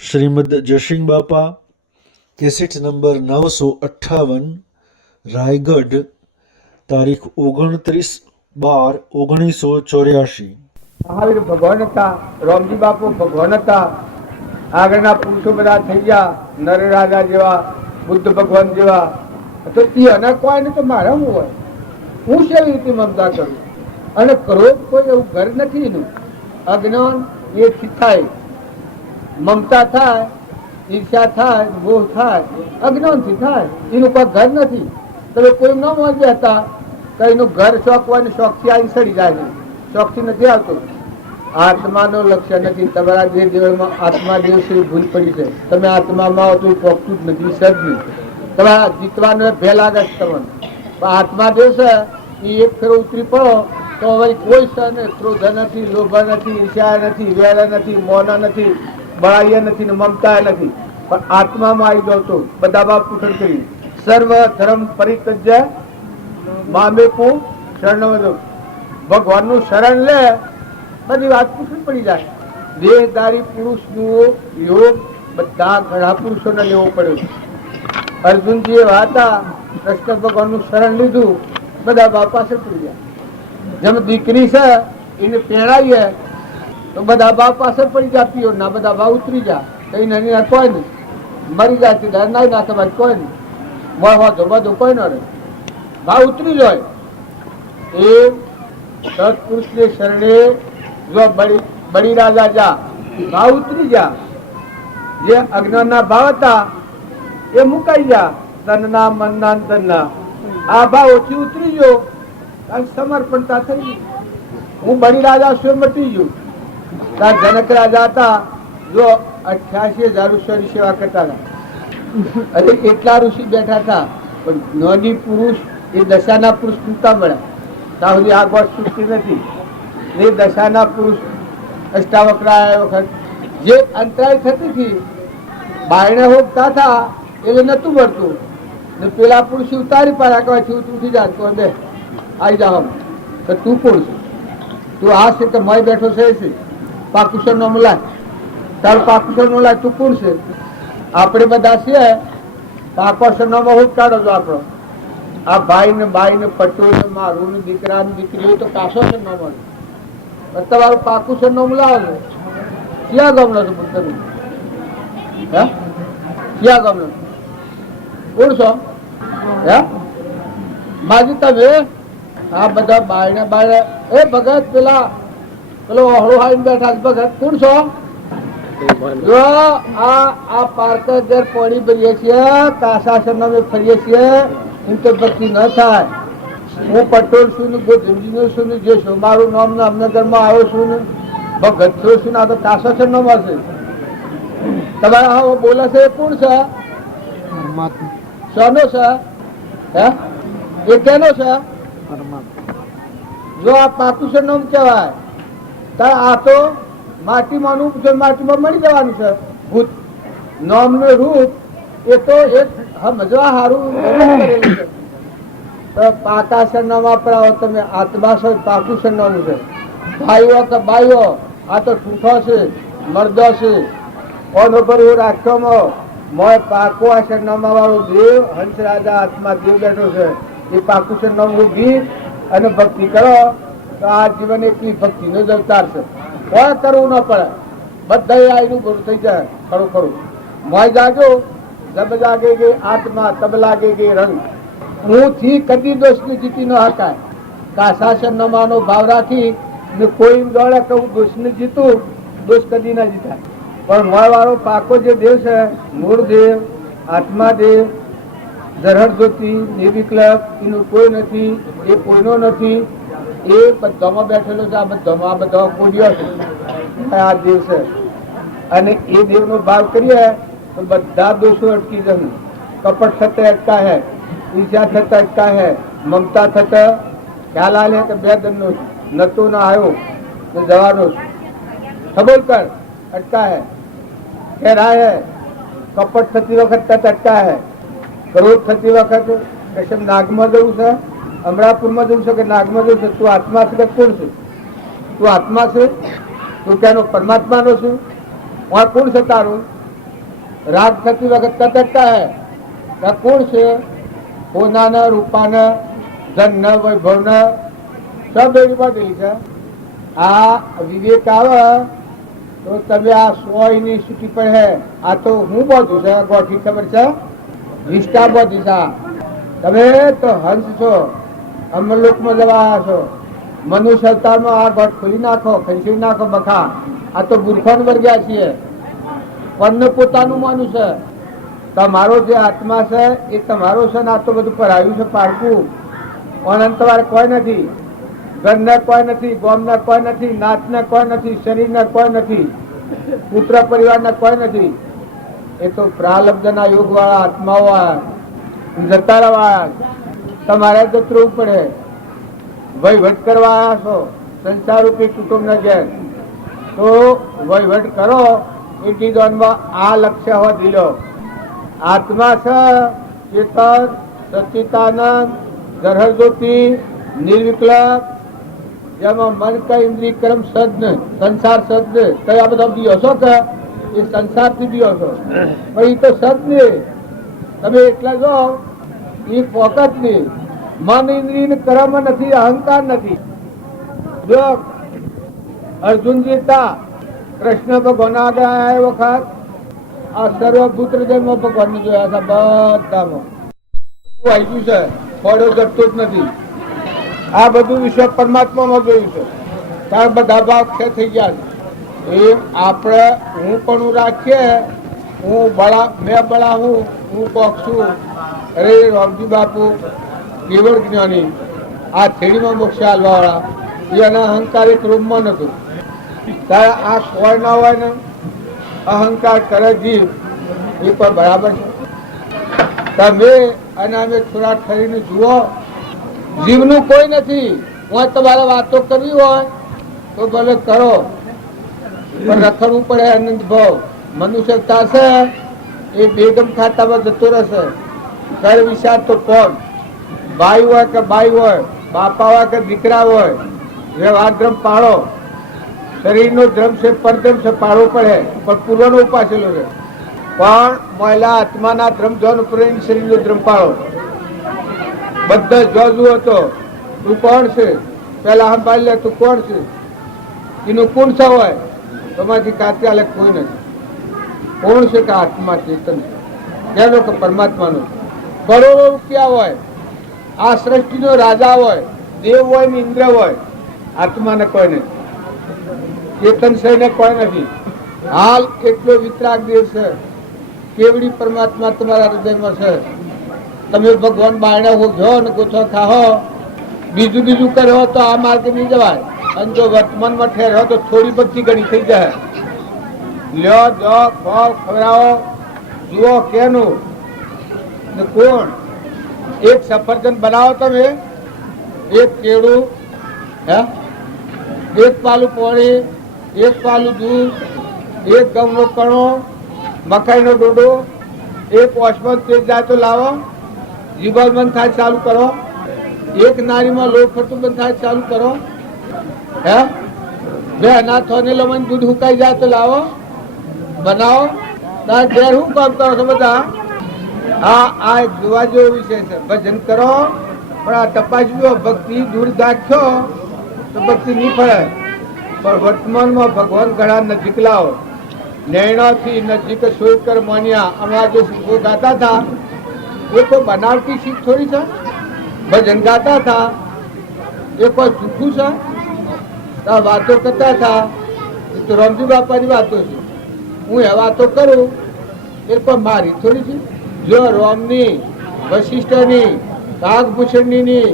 શ્રીમદ જયસિંહ બાપા, cassette number 958, Raigad, તારીખ 29/12/1984। મહાવીર ભગવાન હતા, રામજી બાપુ ભગવાન હતા, આગળના પુરુષો બધા થઈ ગયા, નર રાજા જેવા, બુદ્ધ ભગવાન જેવા. તો એ અને કોઈ ને તો મારે શું હોય, હું કેવી રીતે મમતા કરું? અને ક્રોધ કોઈ એવું ઘર નથી એનું. અજ્ઞાન એથી થાય, મમતા થાય, ઈર્ષા થાય, મોહ થાય, અજ્ઞાનથી થાય. એનું કોઈ ઘર નથી. તમે કોઈ ન મળે હતા તો એનું ઘર શોખ હોય ને શોખથી આવીને સડી જાય, શોખથી નથી આવતું. આત્માનો લક્ષ્ય નથી. તમારા જે જીવનમાં આત્મા દેવ છે ભૂલ પડી છે. તમે આત્મામાં આવો તો પોખતું જ નથી, સજ્જું. તમારા જીતવાનો ભે લાગે છે તમને. પણ આત્મા દેવ છે એ એક ફેરો ઉતરી પડો તો હવે કોઈ છે ને ક્રોધ નથી, લોભ નથી, ઈર્ષ્યા નથી, વેર નથી, મોન નથી, બળાઈ નથી ને મમતા નથી. પણ આત્મામાં આવી જાવ તો બધા બાપ પૂછડ કરી સર્વ ધર્મ પરિત્યજ્ય મામેકું શરણમ. ભગવાનનું શરણ લે, બધી વાત પૂછવી પડી જાય. દેહધારી પુરુષનું યોગ બધા ઘણા પુરુષોને લેવો પડ્યો. અર્જુનજી એવા હતા, કૃષ્ણ ભગવાનનું શરણ લીધું, બધા બાપ પાસે પડી ગયા. જેમ દીકરી છે એને પહેરાવીએ તો બધા બાપ પાસે પડી જાય, પીઓ ના બધા ભાવ ઉતરી જાય. કઈ નહીં કોઈ નહીં, મરી જાય તે ડર ના તમારે કોઈ નહીં, મળવા બધું કોઈ ન રહે, ભાવ ઉતરી જાય. એ સત્પુરુષ ને શરણે જો બળી રાજા જા, ભાવ ઉતરી જા. જે અજ્ઞાન ના ભાવ હતા એ મુકાઈ જા, તનના મનના ધનના. આ ભાવ ઓછી ઉતરી ગયો, સમર્પણતા થઈ ગઈ. હું બળી રાજા છું મટી ગયું. જનક રાજા હતા, જો 88,000 ઋષિઓની સેવા કરતા હતા. અરે એટલા ઋષિ બેઠા હતા, પણ નોની પુરુષ એ દશાના પુરુષ નતા મળ્યા. ત્યાં સુધી આ ગોળ સૃષ્ટિ નથી. એ દશાના પુરુષ અષ્ટાવક્રા વખત જે અંતરાય થતી હતી, બાયણે હોગતા હતા એટલે નતું મળતું. ને પેલા પુરુષ ઉતારી પાડ્યા કે ઉઠી જાય તો બે આવી જાવ. તો તું કોણ છે? તું આ છે કે મય બેઠો છે? પાકુશર નો મુલાય, તારું પાકુશર નો લાય, તું કોણ છે? આપણે બધા છીએ પાકુશર નો હું કાઢો છો આપણો. આ ભાઈ ને બાઈ ને પટોળ ને મારું ને દીકરા ને દીકરી તો કાશો છે ન મળે. તમારું પાકુશર નો મુલાવો છે. ક્યાં ગમલો છો? તમે ક્યાં ગમલો કોણ છો? હે બાજુ તમે આ બધા બાયણે બાયણે એ ભગત પેલો ઓહળો હાઈને બેઠા ભગત કોણ છો? જો આ પાર્ક ઘર પાણી ભરીએ છીએ, કાશાસન અમે ફરીએ છીએ, એમ તો ભક્તિ ન થાય. હું પટોળ છું ને ગોધનજી નું છું ને જે છું, મારું નામ અમનગર માં આવ્યો છું ને ભગત છું ને આ તો કાશાસન નો મળશે. તમારા હા બોલે છે એ કોણ છે? શાનો છે? હે એ કેનો છે? જો આ પાકુશર નામ કહેવાય. આ તો માટીમાંનું માટીમાં મળી જવાનું છે. ભૂત નામનું રૂપ એ તો એક સમજવા સારું કરેલું છે. પાકાશર નામ વાપરાવો તમે, આત્મા છે, પાકુશર નામ છે. ભાઈઓ કે બાઈઓ આ તો ઠૂઠો છે, મર્દો છે. કોનો પર હું રાખ્યોમાં મોય પાકો આશર નામ વાળો દેવ હંસ રાજા આત્મા દેવ બેઠો છે. એ પાકુશર નામ ગીત અને ભક્તિ કરો તો આ જીવન એકલી ભક્તિ નો જ અવતાર છે. કોઈ કરવું ન પડે, બધા આયનું પૂરું થઈ જાય. ખરું ખરું મોય જાગો, જબ જાગે ગઈ આત્મા તબ લાગે ગઈ રંગ. હું થી કદી દોષને જીતી ન હકાય. કાશાસન નો માનો ભાવ રાખી ને કોઈ દોડે કે હું દોષને જીતું, દોષ કદી ના જીતાય. પણ મોય વાળો પાકો જે દેવ છે, મૂળ દેવ, આત્મા દેવ, ઝરહર જ્યોતિ, નિર્વિકલ્પ, એનું કોઈ નથી, એ કોઈનો નથી. એ બધામાં બેઠેલો છે. આ બધા કોડિયો છે આ દેવ છે. અને એ દેવનો ભાવ કરીએ તો બધા દોષો અટકી જશે. કપટ થતે અટકા હે, ઈર્ષા થતા અટકા હે, મમતા થતા ખ્યાલ આલે કે બે દનનો નતો ના આવ્યો તો જવાનો ખબર કર અટકા હે. ખેરાય હે, કપટ થતી વખત અટકા હે. ક્રોધ થતી વખત કશમ નાગમાં જવું છે, અમરાપુરમાં જવું છે કે નાગમાં જવું છે? તું આત્મા છે કે કોણ છે? તું આત્મા છે? તું કેનો પરમાત્મા નો છું? કોણ છે તારું? રાગ થતી વખત કતરતા હે તો કોણ છે? સોનાના રૂપાના ધનના વૈભવના સબ એની બદલી છે. આ વિવેક આવે તો તમે આ સોયની સૂચિ પર હે. આ તો હું બધું છે ગોઠી ખબર છે, નિષ્ઠા બધી છે. તમે તો હંસ છો, અમરલોકમાં જવા છો. મનુષ્ય અવતારમાં આ ગોઠ ખોલી નાખો, ખંચી નાખો બખા. આ તો બુરખાન વર્ગ્યા છીએ, પણ પોતાનું માનું છે. તમારો જે આત્મા છે એ તમારો છે ને આ તો બધું પરાયું છે પારકું. અનંત વાર કોઈ નથી, ઘરને કોઈ નથી, ગામને કોઈ નથી, નાતને કોઈ નથી, શરીરને કોઈ નથી, પુત્ર પરિવારને કોઈ નથી. એ તો પ્રાલબ્ધના યોગ વાળા આત્માઓ જતા રહેવા. તમારે જતરવું પડે. વહીવટ કરવા આવ્યા છો સંસાર રૂપી કુટુંબના ઘેર, તો વહીવટ કરો. એ જીવનમાં આ લક્ષ્ય હોવા દીધો. આત્મા છે ચેતન, સચ્ચિદાનંદ, જરહર જ્યોતિ, નિર્વિકલ્પ, જેમાં મન કા ઇન્દ્રિય કર્મ સદ, સંસાર સદ. કયા બધા બીઓ છો કે એ સંસાર થી બીઓ છો, પણ એ તો સદ ને. તમે એટલા જો એ પોકત નહીં. મન ઇન્દ્રિય કર્મ નથી, અહંકાર નથી. જો અર્જુનજી હતા, કૃષ્ણ ભગવાન આગળ આવ્યા એ વખત આ સર્વભૂત હૃદયમાં ભગવાન જોયા હતા. બધામાં આવ્યું છે, ફળો જતો જ નથી. આ બધું વિશ્વ પરમાત્મામાં જોયું છે. કારણ બધા ભાગ છે થઈ ગયા છે. એ આપણે હું પણ રાખીએ, હું બળા, મેં બળા હું કોક છું. અરે રામજી બાપુ કેવળ જ્ઞાની, આ થેડીમાં મોક્ષ હાલવા વાળા, એના અહંકાર એક રૂમમાં નતું. ત્યારે આ કોઈ ના હોય ને અહંકાર કરે જીવ, એ પણ બરાબર છે. તમે અને અમે થોડા ઠરીને જુઓ, જીવનું કોઈ નથી. હું તમારે વાતો કરવી હોય તો ભલે કરો, પણ રખડવું પડે. આનંદ ભાવ મનુષ્યતા છે એ બેગમ ખાતામાં જતો રહેશે. ઘર વિચાર તો કોણ, ભાઈ હોય કે બાઈ હોય, બાપા હોય કે દીકરા હોય, વ્યવહાર ધર્મ પાળો. શરીરનો ધર્મ છે, પરધર્મ છે, પાળવો પડે, પણ પૂર્વનો ઉપાસેલો છે. પણ મહિલા આત્માના ધર્મ જોન ઉપર શરીરનો ધર્મ પાળો. બધા જોજુ હતો, તું કોણ છે પેલા સંભાળી લે. તું કોણ છે? એનું કોણ છે હોય તમારી કાતે અલગ કોઈ નથી. કોણ છે કે આત્મા ચેતન છે, તેનો કે પરમાત્માનો. કરોડો રૂપિયા હોય, આ સૃષ્ટિનો રાજા હોય, દેવ હોય ને ઇન્દ્ર હોય, આત્માને કોઈ નથી. ચેતન છે કોઈ નથી. હાલ એટલો વિતરાગ દેવ છે, કેવડી પરમાત્મા તમારા હૃદયમાં છે. તમે ભગવાન બાયણે જો ને ગોથો ખાહો, બીજું બીજું કર્યો તો આ માર્ગે નહીં જવાય. અને જો વર્તમાનમાં ઠેરો તો થોડી બધી ઘણી થઈ જાય. લ્યો જો ખાઓ, ખવડાવો, જુઓ કેનું ને કોણ. એક સફરજન બનાવો તમે, એક કેળું, હે, એક પાલું પાણી, એક પાલું દૂધ, એક ઘઉંનો કણો, મકાઈનો ડોડો, એક વોશમાં તેલ જાય તો લાવો. જીભલ બંધ થાય ચાલુ કરો. એક નાળીમાં લોહી ફરતું બંધ થાય ચાલુ કરો. હે, બે અનાથોને લમન દૂધ હુકાઈ જાય તો લાવો, બનાવો. તાર ઘેર શું કામ કરો છો બધા? આ એક જોવા જેવો વિષય છે. ભજન કરો, પણ આ તપાસજો. ભક્તિ દૂર ગાંઠો તો ભક્તિ નહીં ફળે. પણ વર્તમાનમાં ભગવાન ઘણા નજીક લાવો. નૈણાથી નજીક સોયકર માન્યા. હમણાં જે શીખો ગાતા હતા એ કોઈ બનાવટી શીખ થોડી છે. ભજન ગાતા હતા એ કોઈ જૂઠું છે? વાતો કરતા હતા એ તો રામજી બાપાની વાતો છે. હું એ વાતો કરું એ પણ મારી થોડી છે. જો રામની, વશિષ્ઠની, કાગભૂષણની,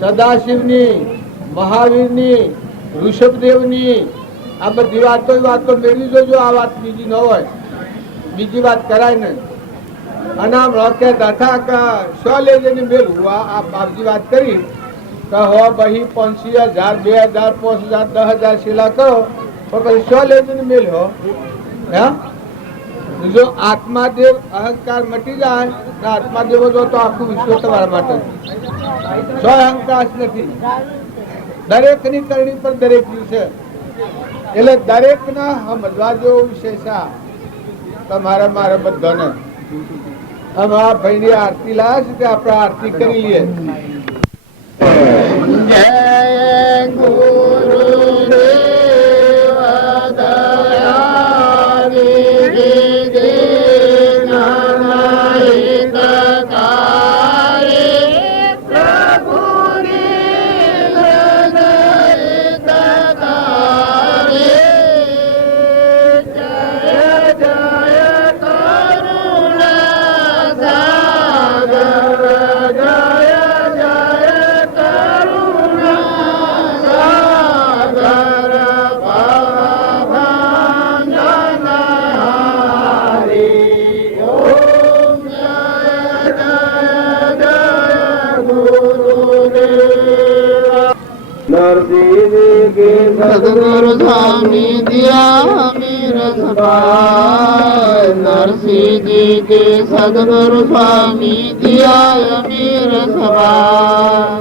સદાશિવની, મહાવીરની, ઋષભદેવની આ બધી વાતો મેળવી જોજો. આ વાત બીજી ન હોય, બીજી વાત કરાય ને. અને આમ કહેતા હતા કે શું લઈ જઈને મેળવું. આ બાપજી વાત કરી કે હો ભાઈ 500, 1000, 2000, 5000, 10,000 શીલા કરો, તો પછી શું લઈ જઈને મેળ હો. હે, જો આત્માદેવ અહંકાર મટી જાય, આત્માદેવ જો તો આખું વિશ્વ તમારા માટે. સ્વ અહંકાર નથી. દરેકની કરણી પર દરેક જીવ છે. એટલે દરેકના સમજવા જેવો વિષય છે. તમારે મારે બધાને. હવે આ ભાઈની આરતી લાયા છે તે આપણે આરતી કરી લઈએ. જય ગુરુદેવ દયાનિધિ દીનનાયકકારી પ્રભુ દીનનાયકકારી જય જય કરુણા સાગર જય જય કરુણા સાગર ભવભંજનહારી ઓમ જય જય જય ગુરુદેવ. નરસિંહ કે સદગુરુ સ્વામી દિયા મીર સભાય. નરસિંહજી કે સદગુરુ સ્વામી દિયા મીર સભાય.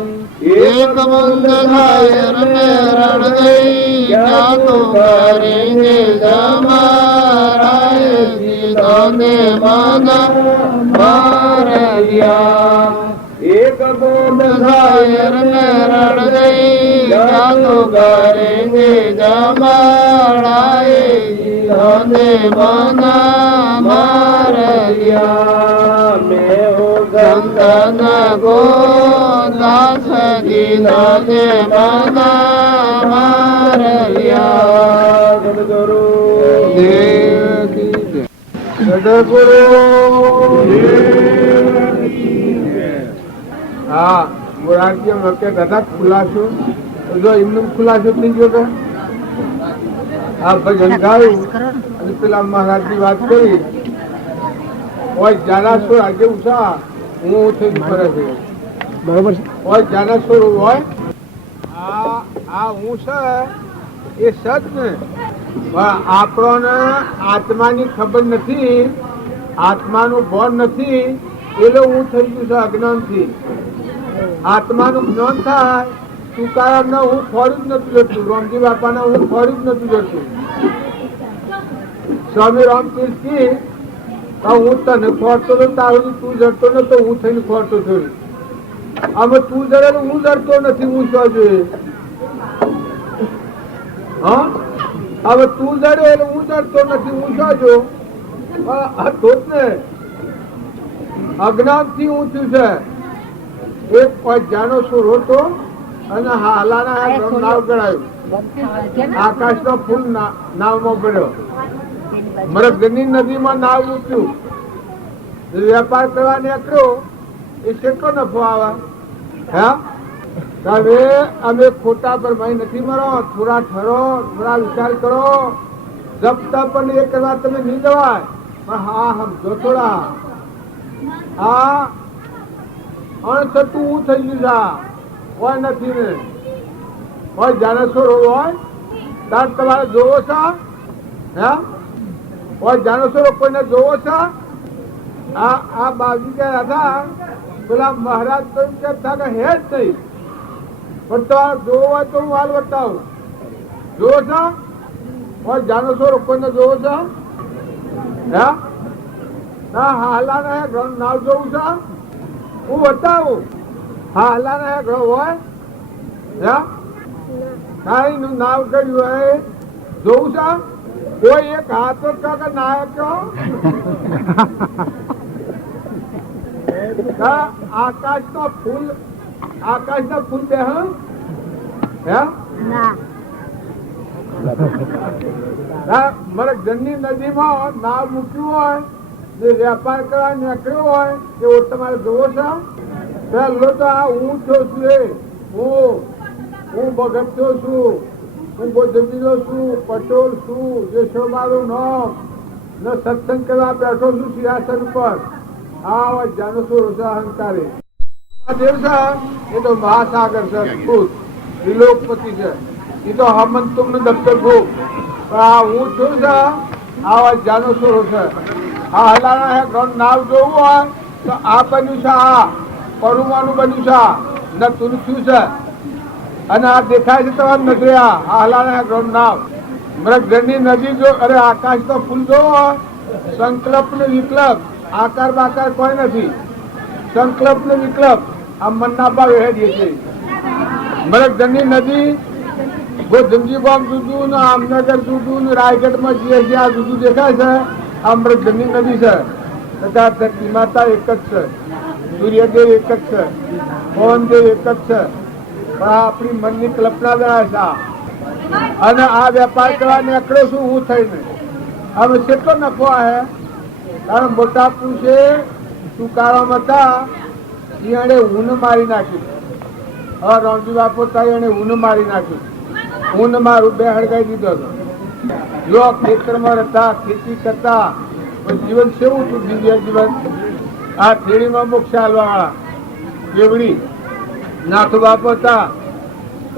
એક બંધ ઘાયર में रण गई क्या तो करेंगे जमाराय सीता ने माना मार लिया. एक बूंद घायर में रण गई क्या तो करेंगे जमाराय सीता ने माना मार लिया. मैं हो गंदन को दास दीना ने माना मार लिया. सदगुरु देव की जय. સદગુરુ હા મોરારજી વખતે દાદા ખુલાસો જો એમનું ખુલાસો થઈ ગયો કે આ ભજન ગાયું અને પેલા મહારાજની વાત કરી હોય જાનાસુર આજે ઉષા હું થઈ ફરે છે બરોબર છે. હોય જાનાસુર હોય આ હું છે એ સત ને આપણને આત્માની ખબર નથી, આત્માનું ભાન નથી એટલે હું થઈ ગયું છે અજ્ઞાનથી. આત્માનું જ્ઞાન થાય તુકારામ ને હું ફોડી જ નથી જતું, રામજી બાપાને હું ફોડી જ નથી જતું. સ્વામી રામતીર્થ કી હું તને ફોડતો હતો તારું તું જડતો નતો, હું થઈને ફોડતો છું. આમાં તું જડે હું જડતો નથી, હું શું જોઈએ? હા હવે તું જડ્યો એટલે હું જડતો નથી, હું શું જો હતો જ ને અજ્ઞાન થી હું થયું છે. એક જાનો સુર હતો અને હાલાના નાવ ગણાયું. આકાશ નો ફૂલ નાવમાં પડ્યો. મરગની નદીમાં નાવ ઉઠ્યું, વેપાર કરવા નીકળ્યો એ કેટલો નફો આવે? હા હવે અમે ખોટા પર ભાઈ નથી મરો, થોડા ઠરો, થોડા વિચાર કરો. જપ તપ પણ એ કરવા તમે નહીં જવાય, પણ હા સમજો થોડા. હા અણછતું હું થઈ ગયું છે હોય નથી ને હોય જાણેશ્વર હોય તાર તમારે જોવો છે. હે હોય જાણેશ્વર કોઈને જોવો છે? આ બાજુ ગયા હતા પેલા મહારાજ તો એમ કહેતા કે હે જ નહીં, પણ તમારે જોવો હોય તો હું હાલ બતાવું. જોવો છો હોય જાણેશ્વર કોઈને જોવો છે? હે ના હાલાના નાવ જોવું છે હું બતાવું. હાલાના ઘર હોય કઈ નું નાવ કર્યું હોય જોવું છે? કોઈ એક હાથ કાકા નાયક આકાશ ના ફૂલ બે હે મારે ઘરની નદીમાં નાવ મૂક્યું હોય જે વેપાર કરવા નીકળ્યો હોય એવો તમારે જોવો છો? પેલો તો આ હું છું હું ભગત છું, હું જમીનો છું, પટોલ છું, જે છો મારું નામ ને સત્સંગ કરવા બેઠો છું સિંહાસન પર. આ જાણો છો અહંકારી દેવ છે એ તો મહાસાગર છે, ખુદ વિલોકપતિ છે. એ તો હમંતુમ નું દફતર ખૂબ. પણ આ હું છું છે આ જાણો છો છે. આ હલાના નાવ જોવું હોય તો આ બન્યું છે, આ પરુવાનું બન્યું છે ને તું થયું છે. અને આ દેખાય છે તમારે નજરે આ હલાના નાવ. મૃગની નદી જો અરે આકાશ તો ફૂલ જોવો હોય સંકલ્પ ને વિકલ્પ, આકાર બાકાર કોઈ નથી. સંકલ્પ ને વિકલ્પ આ મનના ભાવે હેડીએ છે. મરગધરની નદી ગોધમજી ગામ જુદું ને આમનગર જુદું ને રાયગઢમાં જે જ્યાં જુદું દેખાય છે આ મરગધરની નદી છે. બધા ધરતી માતા એક જ છે, સૂર્યદેવ એક જ છે, પવનદેવ એક જ છે. પણ આ આપણી મનની કલ્પના જણાય છે. અને આ વેપાર કરવા નીકળો છું હું થઈને હવે કેટલો નફો આવે. કારણ મોટા પુરુષે સુકારામાં હતા એને ઊન મારી નાખ્યું. હવે રામજી બાપુ થાય એને ઊન મારી નાખ્યું. ઊન મારું બે હળગાઈ દીધો હતો. જો ખેતરમાં હતા, ખેતી કરતા, પણ જીવન કેવું હતું દિવ્ય જીવન. આ થેડીમાં મોક્ષ હાલવા વાળા કેવડી નાથુ બાપુ હતા.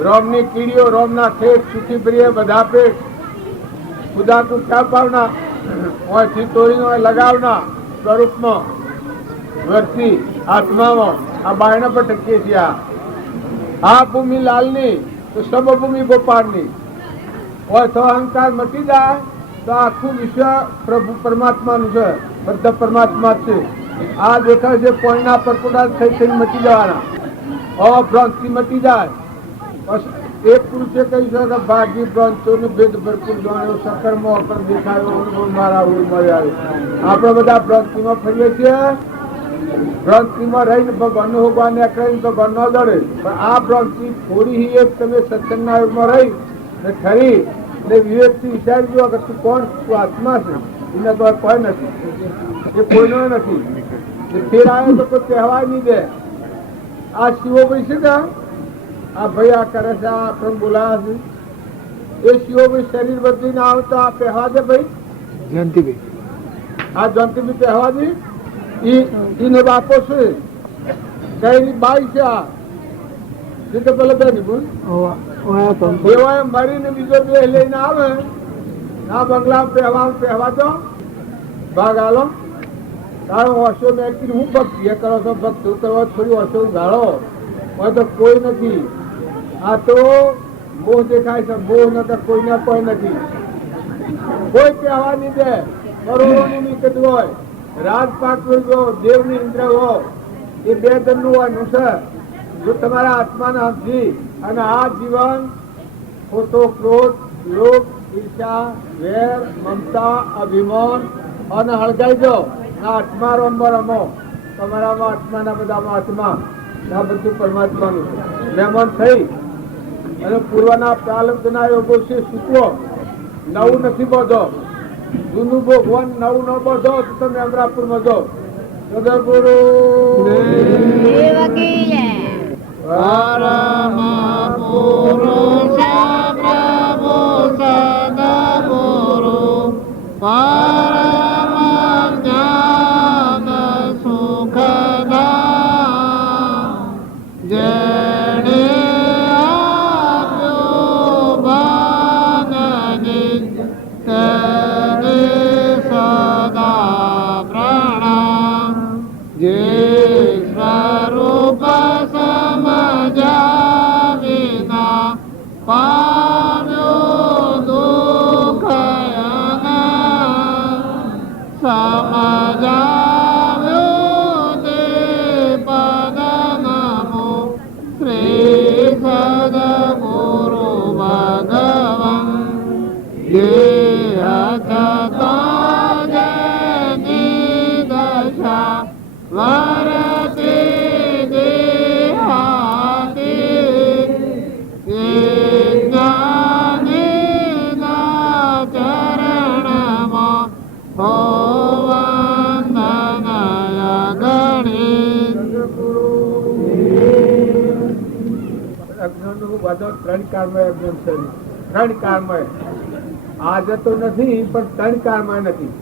રોમની કીડીઓ, રોમના ખેત, સુખી પ્રિય બધા પેટ, ખુદા તું ક્યાં પાવના ઓયથી તોડીને લગાવના સ્વરૂપમાં વર્તી આત્મામાં આ બાયણા પર ટકીએ છીએ. આ ભૂમિ લાલની તો સર્વભૂમિ ગોપાળની. હોય તો અહંકાર મટી જાય તો આખું વિશ્વ પ્રભુ પરમાત્માનું છે. બધા પરમાત્મા છે. આ દેખાય છે પોઈના પરપોટા થઈ થઈને મટી જવાના. અભ્રાંતિ મટી જાય. એક પુરુષે કહ્યું છે કે ભાગી ભ્રાંતો ને ભેદ ભરપૂર જાણ્યો, સકરમાં પર દેખાયો મારા મળ્યા. આપણે બધા ભ્રાંતિમાં ફરીએ છીએ. ભ્રાંતિમાં રહીને ભગવાન નું ભગવાન કરીને ભગવાન ન દડે. પણ આ ભ્રાંતિ થોડી એક તમે સત્સંગના યુગમાં રહી ને ખરી ને વિવેકથી વિચારી જો કે તું કોણ, તું આત્મા છે. એને તો કોઈ નથી, એ કોઈનો નથી. ફેર આવે તો કોઈ કહેવાય નહીં દે. આ શિવો ભાઈ છે કે આ ભાઈ આ કરે છે, આ આપણે બોલાયા છે. એ શિવો ભાઈ શરીર બદલીને આવે તો આ પહેવા દે ભાઈ જયંતિભાઈ. આ જયંતિભાઈ પહેવા દે. ઈને બાપો છે કઈ બાઈ છે. આ તો પેલા બેની બોલ એવા મરીને બીજો બે લઈને આવે આ બંગલા પહેવા દો ભાગ આલો. તારો વર્ષો મેં કીધું હું ભક્તિ એ કરો છો, ભક્તિ કરવા થોડી વર્ષો ગાળો હોય તો કોઈ નથી. આ તો મોહ દેખાય છે. મોહ નકર કોઈને કોઈ નથી. કોઈ કહેવા નહીં દે. કરોડોની મિલકત હોય, રાજપાટ હોય, દેવની ઇન્દ્ર હોય, એ બે ધનનું હોય છે. જો તમારા આત્માને સમજી અને આ જીવન ખોટો ક્રોધ, લોભ, ઈર્ષા, વેર, મમતા, અભિમાન અને હળગાઈ દો. આત્મા રમવા રમો. તમારામાં આત્માના બધામાં આત્મા, આ બધું પરમાત્માનું મહેમાન થઈ અને પૂર્વના પ્રાલબ્ધના યોગો છે સૂચવો. નવું નથી બધો. જૂનું ભગવાન નવું ન બધો તો તમે અમરાપુરમાં જો. સદગુરુ ત્રણ કાળમય આજે તો નથી પણ ત્રણ કાળમય નથી.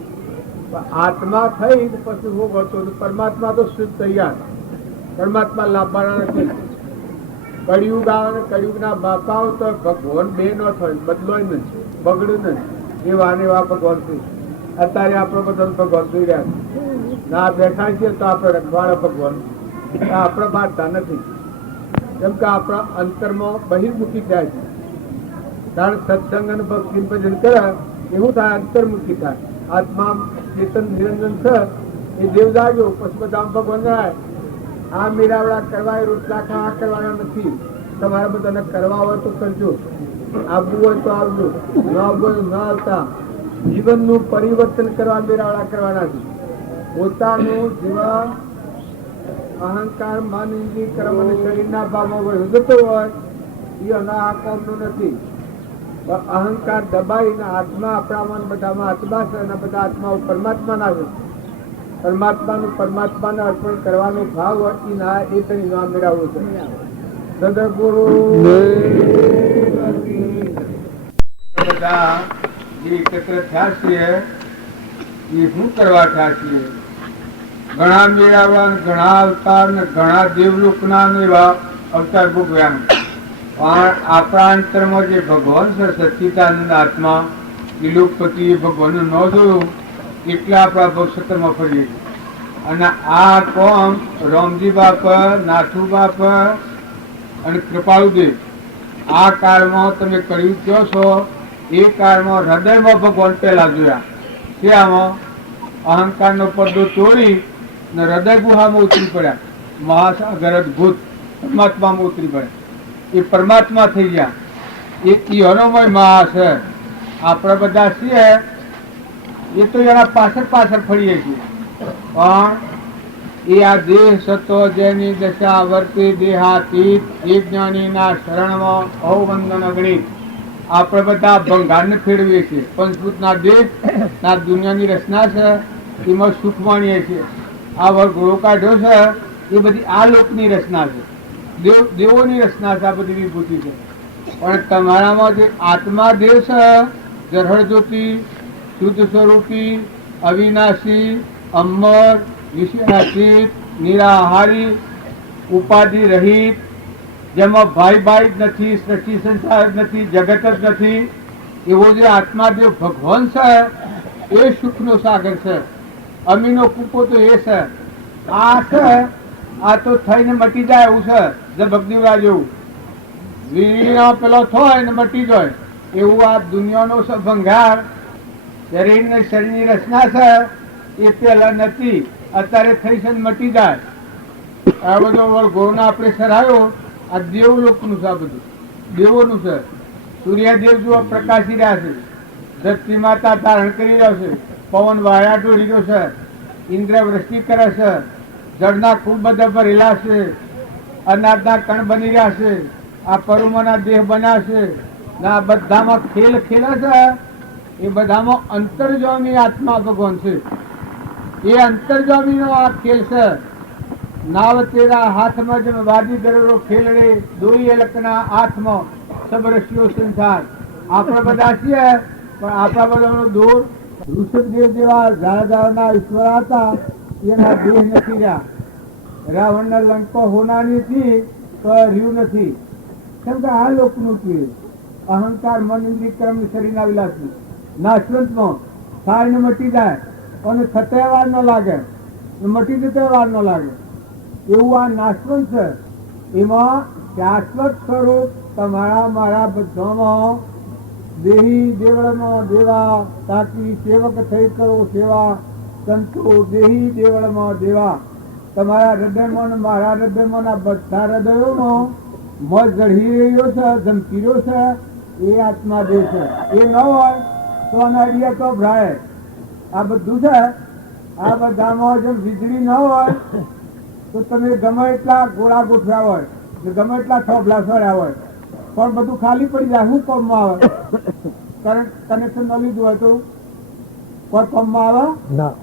આત્મા થઈ પછી હું હતો પરમાત્મા તો શુદ્ધ તૈયાર. પરમાત્મા લાભવાના નથી. કળિયુગ આવે, કળિયુગના બાપા તો ભગવાન બે ન થાય, બદલોય નથી, બગડ્યું નથી. એવા ને એવા ભગવાન છે. અત્યારે આપણે બધા ભગવાન જોઈ રહ્યા ના બેઠા છીએ તો આપણે રખવાડા ભગવાન આપણે બાંધતા નથી. કેમ કે આપણા અંતરમાં બહિર્મુખી થાય છે. કારણ સત્સંગ અને ભક્તિ ભજન કરે એવું થાય, અંતર્મુખી થાય. આત્મા ચેતન નિરંજન છે એ દેવ જાજો પછી બધા ભગવાન જાય. આ મેળાવડા કરવા રોટલા ખાવા કરવાના નથી. તમારે બધાને કરવા હોય તો કરજો, આવવું હોય તો આવજો, ન આવવું હોય ન આવતા. જીવનનું પરિવર્તન કરવા મેળાવડા કરવાના છે. પોતાનું જીવન અહંકાર મન ઇન્દ્રિય કર્મ અને શરીરના ભાવમાં વધતો હોય એ આ કોમનું નથી. અહંકાર દબાઈને આત્મા આપણામાં બધામાં આત્મા છે અને બધા આત્માઓ પરમાત્માના છે. પરમાત્માનું પરમાત્માને અર્પણ કરવાનો ભાવ હોય એ ના એ તેની નામ મેળવવું છે. સદગુરુ બધા જે એકત્ર થયા છીએ એ શું કરવા થયા છીએ? ઘણા મેળાવડા, ઘણા અવતાર ને ઘણા દેવલોકના એવા અવતાર ભોગવ્યા. પણ આપણા અંતરમાં જે ભગવાન છે સચ્ચિદાનંદ આત્મા એ લોકપતિ ભગવાન ન જોયું એટલે આપણા ભવક્ષેત્રમાં ફરીએ છીએ. અને આ કોમ રામજી બાપ, નાથુ બાપ અને કૃપાળુદેવ આ કાળમાં તમે કર્યું કહો છો એ કાળમાં હૃદયમાં ભગવાન પહેલા જોયા. ત્યાંમાં અહંકારનો પડદો તોડી ને હૃદય ગુહામાં ઉતરી પડ્યા. મહાસાગર અદભુત પરમાત્મામાં ઉતરી પડ્યા. એ પરમાત્મા થઈ ગયા. એ અનોમય મહા છે. આપણે બધા છીએ એ તો એના પાછળ પાછળ ફરીએ છીએ. પણ એ આ દેહ સતો જેની દશા વર્તી દેહાતીત એ જ્ઞાનીના શરણમાં અવવંદન અગણિત. આપણે બધા ભંગારને ફેરવીએ છીએ. પંચભૂતના દેહ ના દુનિયાની રચના છે એમાં સુખ માણીએ છીએ. આ વરઘોડો કાઢ્યો છે એ બધી આ લોકની રચના છે, દેવોની રચના છે. આ બધી વિભૂતિ છે. પણ તમારામાં જે આત્મા દેવ છે, જરહળ જ્યોતિ, શુદ્ધ સ્વરૂપી, અવિનાશી, અમર, વિષયાતીત, નિરાહારી, ઉપાધિ રહિત, જેમાં ભાઈ ભાઈ જ નથી, સૃષ્ટિ સંસાર જ નથી, જગત જ નથી, એવો જે આત્માદેવ ભગવાન છે એ સુખનો સાગર છે. અમીનો કૂપો તો એ છે. આ છે આ તો થઈને મટી જાય એવું છે. જબકદીવરા જેવું વીણીનો પેલો થાય ને મટી જાય એવું આ દુનિયાનો છે ભંગાર. શરીરની રચના છે એ પેલા નથી, અત્યારે થઈ છે મટી જાય. આ બધો વળઘોડો આપણે સરાયો આ દેવલોકનું છે. આ બધું દેવોનું છે. સૂર્યદેવ જો પ્રકાશી રહ્યા છે, ધરતી માતા ધારણ કરી રહ્યો છે, પવન વાયા ઢોળી રહ્યો છે, ઇન્દ્ર વૃષ્ટિ કરે છે, જળના ખૂબ બધા ભરેલા છે, અનાજના કણ બની રહ્યા છે, આ પરુમોના દેહ બન્યા છે. આ બધામાં ખેલ ખેલે છે. એ બધામાં અંતર્જામી આત્મા ભગવાન છે. એ અંતર્જામીનો આ ખેલ છે. નાવ તેરા હાથમાં જેમ વાદી દરેરો ખેલડે, દોરી લકના હાથમાં સબરસ્યો સંસાર. આપણે બધા છીએ પણ આપણા બધાનો દોર ઋષભદેવ જેવા ઝાડા ઈશ્વર હતા એના દેહ નથી રહ્યા. રાવણના લંકો હોનાની હતી તો રહ્યું નથી. કેમ કે આ લોકનું છે અહંકાર મન ઇન્દ્રિય કર્મ શરીરના વિલાસનું નાશવંતમાં થાય ને મટી જાય અને થતે વાર ન લાગે, મટી જતે વાર ન લાગે એવું આ નાશવંત છે. એમાં શાશ્વત સ્વરૂપ તમારા મારા બધામાં દેહી દેવળમાં દેવા, તાકી સેવક થઈ કરો સેવા, સંતો દેહી દેવળમાં દેવા. તમારા હૃદયમાં ને મારા હૃદયમાં ના બધા હૃદયોમાં મજ જળી રહ્યો છે, ધમકી રહ્યો છે એ આત્મા દેવ છે. એ ન હોય તો અનાડિયા તો ભરાય. આ બધું છે. આ બધામાં જેમ વીજળી ન હોય તો તમે ગમે એટલા ગોળા ગોઠવ્યા હોય, ગમે એટલા થોભલા ફર્યા હોય, પણ બધું ખાલી પડી જાય. શું કામમાં આવે? કરંટ કનેક્શન ન લીધું હોય તો કોઈ કામમાં આવે ના.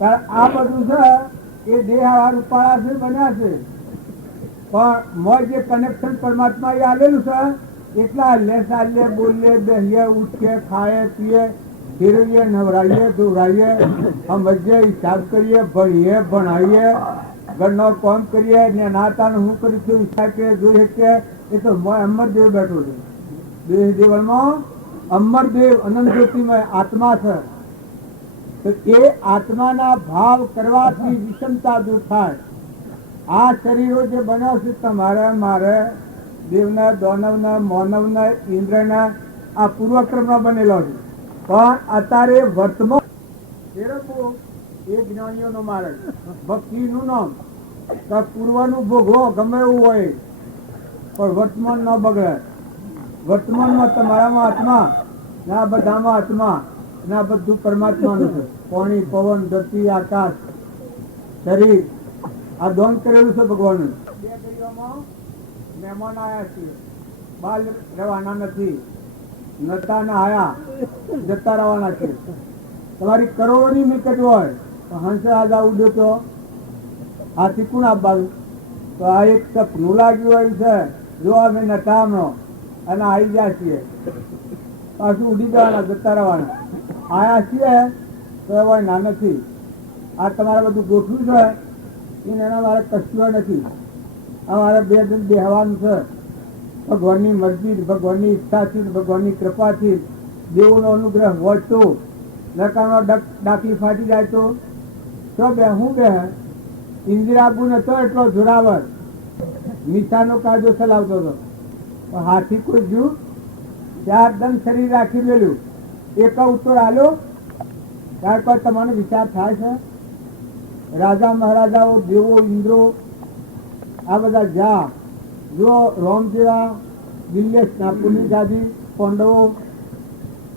કારણ આ બધું છે એ દેહ આવા રૂપાળા છે, બન્યા છે. પણ મોય જે કનેક્શન પરમાત્મા એ આવેલું છે એટલા લે ચાલીએ, બોલીએ, બેહીએ, ઉઠીએ, ખાઈએ, પીએ, ફેરવીએ, નવરાઈએ, ધોવરાઈએ, સમજીએ, હિસાબ કરીએ, ભણીએ, ભણાવીએ, ઘરનો કામ કરીએ, ને નાતાનું શું કર્યું છે વિચાર કરીએ, જોઈ શકીએ. એ તો અમરદેવ બેઠો છે. દેહ દેવળમાં અમરદેવ અનંત જ્યોતિમય આત્મા છે. તો એ આત્માના ભાવ કરવાથી વિષમતા દૂર થાય. આ શરીરો જે બન્યા છે તમારે મારે દેવના, દાનવના, માનવના, ઇન્દ્રના આ પૂર્વક્રમમાં બનેલો છે. પણ અત્યારે વર્તમાન કરવું એ જ્ઞાનીઓનો માર્ગ. ભક્તિનું નામ તો પૂર્વનું ભોગવો ગમે એવું હોય પણ વર્તમાન ન બગડે. વર્તમાનમાં તમારામાં આત્મા ને આ બધામાં આત્મા ને આ બધું પરમાત્માનું છે. પાણી, પવન, ધરતી, આકાશ, શરીર આ દોન કરેલું છે ભગવાનનું. બે ઘડીઓમાં મહેમાન આવ્યા છીએ, બાલ રહેવાના નથી, નતા ના આયા જતા રહેવાના છે. તમારી કરોડોની મિલકત હોય તો હંસરાજ ઉડ્યો તો હાથી કોણ આપવાનું? તો આ એક સપનું લાગ્યું હોય છે, જો અમે નતા અને આવી ગયા છીએ પાછું ઉડી જવાના, જતા રહેવાના. આયા છીએ તો એવા ના નથી. આ તમારે બધું ગોઠવું છે એના મારે કશું નથી. અમારે બે દિન બેહવાનું છે. ભગવાનની મરજી, ભગવાનની ઈચ્છાથી, ભગવાનની કૃપાથી, દેવોનો અનુગ્રહ હોય તો. નકાનો ડાકલી ફાટી જાય તો બે હું બે ઇન્દિરાબુ નતો એટલો જોરાવર, મીઠાનો કાયદો ચલાવતો હતો. હાથી કોઈ જ્યું ચાર દમ શરીર રાખી મેળ્યું, એક ઉત્તર આલ્યો ત્યાર કોઈ તમારો વિચાર થાય છે? રાજા મહારાજાઓ, દેવો, ઇન્દ્રો આ બધા જા જો રોમ જેવા, દિલ્લેશ નાગપુરની ગાદી, પાંડવો,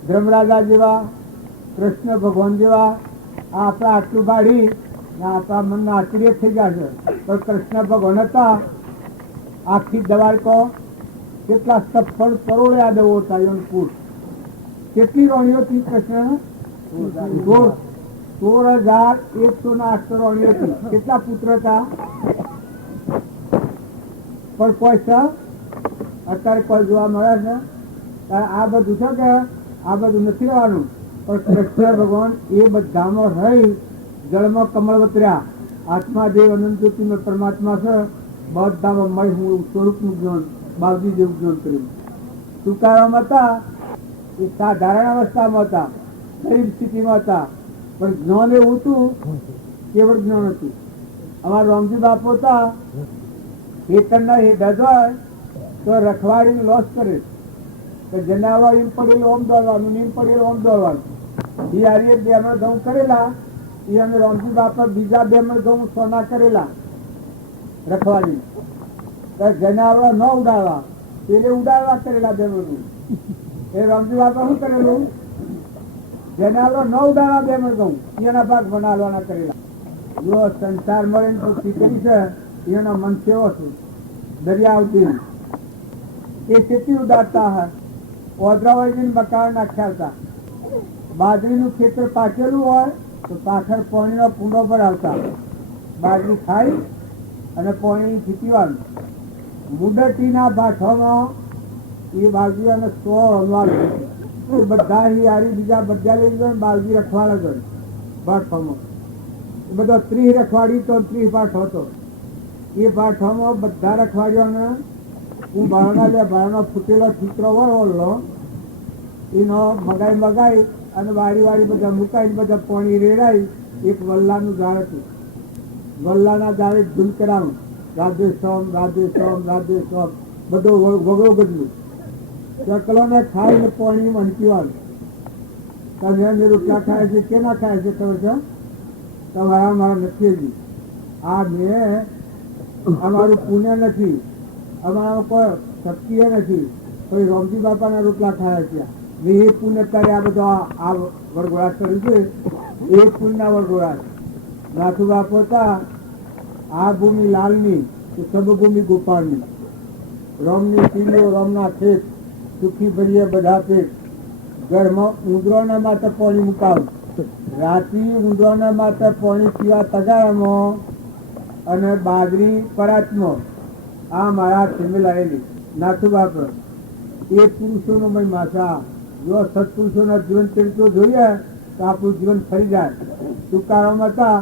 ધર્મરાજા જેવા, કૃષ્ણ ભગવાન જેવા આ આપણા આટલું ગાડી આપણા મનના આશ્ચર્ય થઈ ગયા છે. પણ કૃષ્ણ ભગવાન હતા આખી દવાડકો કેટલા સફળ કરોડ્યા દેવો હતા. પૂર કેટલી રાણીઓ હતી કૃષ્ણ? 16,108 રાણીઓ હતી. કેટલા પુત્ર હતા? પણ કોઈ છે અત્યારે કોઈ જોવા મળે છે? આ બધું છે કે આ બધું નથી રહેવાનું. પણ કૃષ્ણ ભગવાન એ બધામાં રહી જળમાં કમળ વતર્યા. આત્મા દેવ અનંત જ્યોતિનો પરમાત્મા છે. બધામાં મય હું સ્વરૂપનું જ્ઞાન, બાવજી જેવું જ્ઞાન કર્યું. તુકારામાં હતા એ સાધારણ અવસ્થામાં હતા, ગરીબ સ્થિતિમાં હતા, પણ જ્ઞાન એવું હતું, કેવળ જ્ઞાન હતું. અમારા રામજી બાપુ હતા ખેતરના હેઠળ હોય તો રખવાડીને લોસ કરે કે જનાવર એમ પડેલું ઓમ દોડવાનું, એમ પડેલું ઓમ દોડવાનું. એ હારી 2 મણ ઘઉં કરેલા, એ અમે રામજી બાપા બીજા 2 મણ ઘઉં સોના કરેલા રખવાડી. જનાવર ન ઉડાડવા, પેલે ઉડાડવા કરેલા 2 મણ. એ રામજી બાપા શું કરેલું? જનાવર ન ઉડાડવા 2 મણ ઘઉં એના ભાગ બનાવવાના કરેલા. જો સંસાર મળે તો ખીચડી છે એનો મન કેવો છે? દરિયાવતી એ કેટલી ઉડાડતા હોય. ઓદરાવાળીને મકાન નાખ્યા હતા. બાજરીનું ખેતર પાકેલું હોય તો પાછળ પાણીનો કુંડો પર આવતા બાજરી ખાઈ અને પાણી છીપીવાનું. મુદટીના ભાઠોમાં એ બાજરી અને 100 અનવાળું એ બધા હિયારી બીજા બધા લઈ ગયો. બાજરી રખવાડા ગયો ભાઠોમાં. એ બધો 30 રખવાડી તો 30 ભાઠો હતો. એ ભાઠોમાં બધા રખવાડીઓને હું ભાડાનો ફૂટેલો ચિત્રો વળો એનો મગાઈ અને વાડી બધા મુકાઈ બધા પાણી રેડાઈ. એક વલ્લાનું ઝાડ હતું. વલ્લાના ઝાડે ધૂલ કરાવું, રાધે સોમ, રાધે સોમ, રાધે સોમ બધો વગડો બદલું. ચકલોને ખાઈને પાણી મણકીવાનું. તમે અમે રોટલા ખાય છે કે ના ખાય છે ખબર છે? તમારા મારા નથી. આ મેં અમારું પુણ્ય નથી, અમારા કોઈ શક્તિ નથી. કોઈ રામજી બાપાના રોટલા ખાયા છે. મેં એ પુણ્ય ત્યારે આ બધો આ વરઘોડાટ કર્યું છે. એ પુણ્યના વરઘોડાટ. નાથુ બાપુ હતા આ ભૂમિ લાલની, સબભૂમિ ગોપાળની. રામની પીલીઓ, રામના ખેત, સુખી ભરીએ બધા પેટ. ઘરમાં ઉંદરોના માટે પાણી મુકાવું. રાતી ઉંદરોના માટે પાણી પીવા તગારામાં અને બાજરી પરાતમાં. આ મારા થેમેલાયેલી નાથુ બાપ એ પુરુષોનો મય માથા. જો સત્પુરુષોના જીવન ચરિત્રો જોઈએ તો આપણું જીવન ફરી જાય. તુકારામ હતા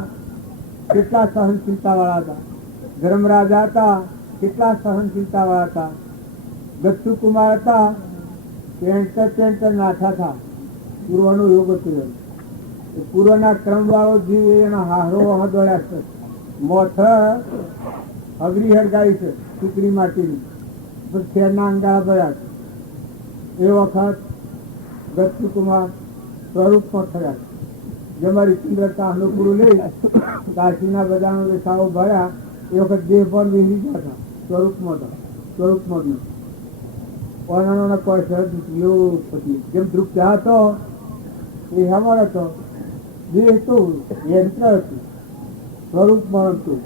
કેટલા સહનશીલતા વાળા હતા. ધર્મરાજા હતા કેટલા સહનશીલતા વાળા હતા. ગચ્છુ કુમાર હતા પેન્ટ નાથા હતા. પૂર્વનો યોગ હતો. પૂર્વના ક્રમ વાળો જીવ એના હારો દોડ્યા છે. મોથ અગરી હળગાઈ છે ટુકડી માટીની, ખેરના અંગારા ભર્યા છે. એ વખત ગચ્છુ કુમાર સ્વરૂપમાં થયા. જમારી ચંદ્રતા પૂરું લઈ કાશીના બધાનો વેસાઓ ભર્યા એ વખત દેહ પણ વિહરી ગયા હતા સ્વરૂપમાં ઓનાનો કોઈ સહજ નીકળ્યો પછી જેમ ધ્રુપ હતો એ હમર હતો દેહ હતું યંત્ર હતું સ્વરૂપમાં હતું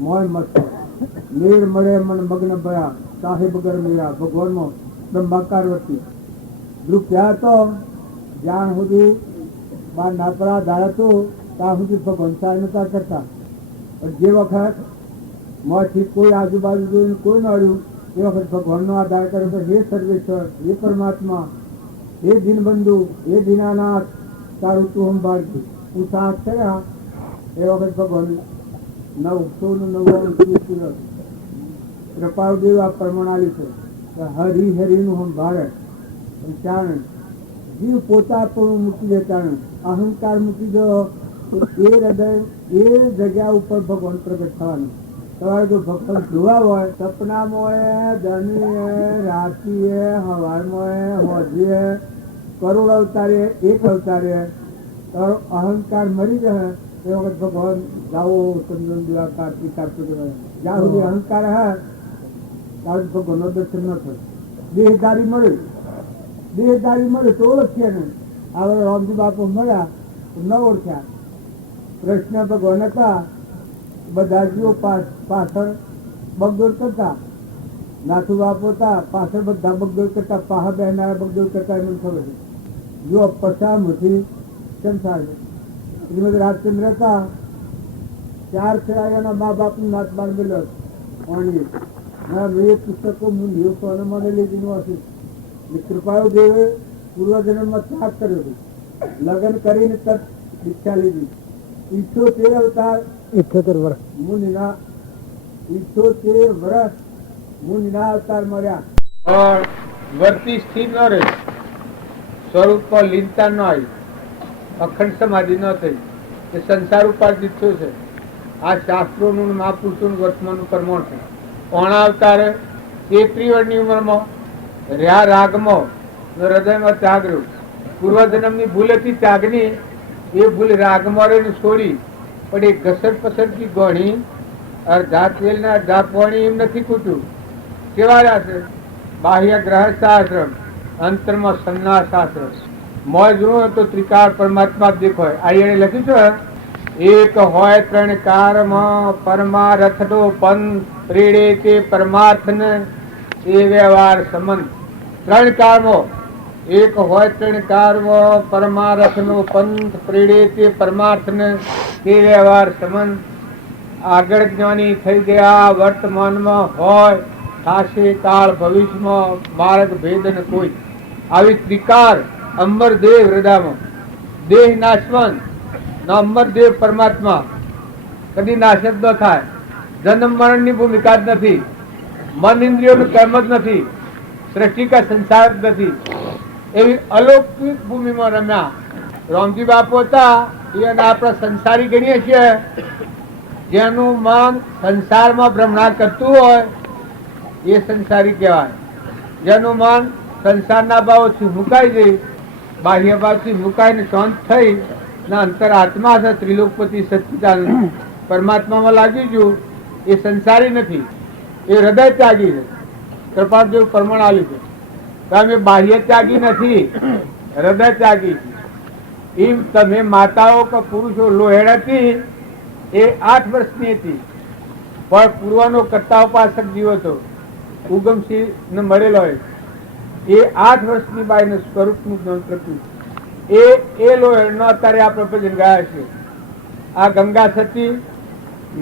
મોય મસ્ત મેળ મળે મન મગ્ન ભયા સાહેબ ગર મેળા ભગવાનમાં બ્રહ્માકાર વતી ધ્રુપ હતો જ્યાં સુધી બાર નાપરા ધારતું ત્યાં સુધી ભગવાન સાર નતા કરતા પણ જે વખત મોંથી કોઈ આજુબાજુ જોઈને કોઈ ન અડ્યું એ વખત ભગવાનનો આધાર કર્યો તો હે સર્વેશ્વર હે પરમાત્મા હે દીનબંધુ હે દીનાનાથ તારું તું સંભાળજે તું સાથ થયા એ વખત ભગવાન 999 કૃપાળદેવ આ પ્રમાણ છે કે હરિ હરિનું સંભાળે ચારણ જીવ પોતા પણ મૂકી દે ચારણ અહંકાર મૂકી દો તો એ હૃદય એ જગ્યા ઉપર ભગવાન પ્રગટ થવાનું. તમારે જો ભગવાન જોવા હોય સપનામાં હોય ધની રાશિ હવારમાં હોજીએ કરોડ અવતારે એક અવતારે તારો અહંકાર મરી જાય એ વખત ભગવાન જાઓ ચંદન દિવા કાર્તિકા જ્યાં સુધી અહંકાર હે ત્યાં ભગવાનનો દર્શન ન થાય. દેહદારી મળે તો ઓળખીએ ને. હવે રામજી બાપુ મળ્યા તો ન ઓળખ્યા. કૃષ્ણ ભગવાન હતા બધા જીવો પાછળ બગદોડ કરતા. નાથુ બાપુ હતા પાછળ બધા બગદોડ કરતા. પાહા બેહનારા બગદોડ કરતા એમને ખબર છે. જો પછામથી સંસાર શ્રીમદ રાજચંદ્ર હતા 4 ફેરાયાના મા બાપનું નાથ બાંધેલો વાણી મેં પુસ્તકો લીધેલું હતું. કૃપાળુ દેવે પૂર્વજન્મમાં ત્યાગ કર્યો હતો. લગ્ન કરીને તરત દીક્ષા લીધી. 78 અવતાર 78 વર્ષ મુનિના અવતાર મળ્યા પણ વર્તી સ્થિર ન રહે. સ્વરૂપ પર લીનતા ન આવી. અખંડ સમાધિ ન થઈ. એ સંસાર ઉપાર્જિત થયું છે. આ શાસ્ત્રોનું મહાપુરુષોનું વર્તમાનનું પ્રમાણ છે. ઓણા અવતારે 33 વર્ષની ઉંમરમાં રહ્યા રાગમાં હૃદયમાં ત્યાગ રહ્યો. પૂર્વજન્મની ભૂલ હતી ત્યાગની. એ ભૂલ રાગમાં રહીને છોડી પણ એ ઘસર પસરકી ગણી અડધા તેલ ને અડધા પાણી એમ નથી ખૂટ્યું. કેવા રહ્યા છે? બાહ્ય ગ્રહસ્થાશ્રમ, અંતરમાં સંન્યાસાશ્રમ. મોય જુઓ તો ત્રિકાર પરમાત્મા દેખાય. આ એને લખ્યું છે એક હોય 3 કારમાં પરમારથનો પંથ પ્રેડે તે પરમાર્થને એ વ્યવહાર સંબંધ. 3 કારમાં એક હોય 3 કારમાં પરમારથનો પંથ પ્રેડે તે પરમાર્થને તે વ્યવહાર સંબંધ. આગળ જ્ઞાની થઈ ગયા વર્તમાનમાં હોય થાશે કાળ ભવિષ્યમાં માર્ગ ભેદન કોઈ. આવી ત્રિકાર અંબરદેવ હૃદયમાં. દેહ નાશવંત અંબરદેવ પરમાત્મા કદી નાશ જ ન થાય. જન્મ મરણની ભૂમિકા જ નથી. મન ઇન્દ્રિયોનું કર્મ જ નથી. સૃષ્ટિ કા સંસાર જ નથી. એવી અલૌકિક ભૂમિમાં રમ્યા રામજી બાપુ હતા. એને આપણે સંસારી ગણીએ છીએ. જેનું મન સંસારમાં ભ્રમણા કરતું હોય એ સંસારી કહેવાય. જેનું મન સંસારના ભાવથી મુકાઈ જાય, બાહ્ય ભાવથી મુકાઈને શાંત થઈ ના અંતર આત્મા છે ત્રિલોકપતિ સચ્ચિદાનંદ પરમાત્મામાં લાગી ગયું એ સંસારી નથી. એ હૃદય ત્યાગી છે. કૃપાદેવ પ્રમાણ આલ્યું છે. તમે બાહ્ય ત્યાગી નથી, હૃદય ત્યાગી છે. એમ તમે માતાઓ કે પુરુષો લોહેડ હતી એ 8 વર્ષની હતી પણ પૂર્વનો કરતા ઉપાસક જીવ હતો. ઉગમસિંહ ને મળેલો હોય એ 8 વર્ષની બાઈને સ્વરૂપનું જ્ઞાન પ્રત્યું. એ લોહેડનો અત્યારે આપણે ભજન ગાયા છે. આ ગંગા સતી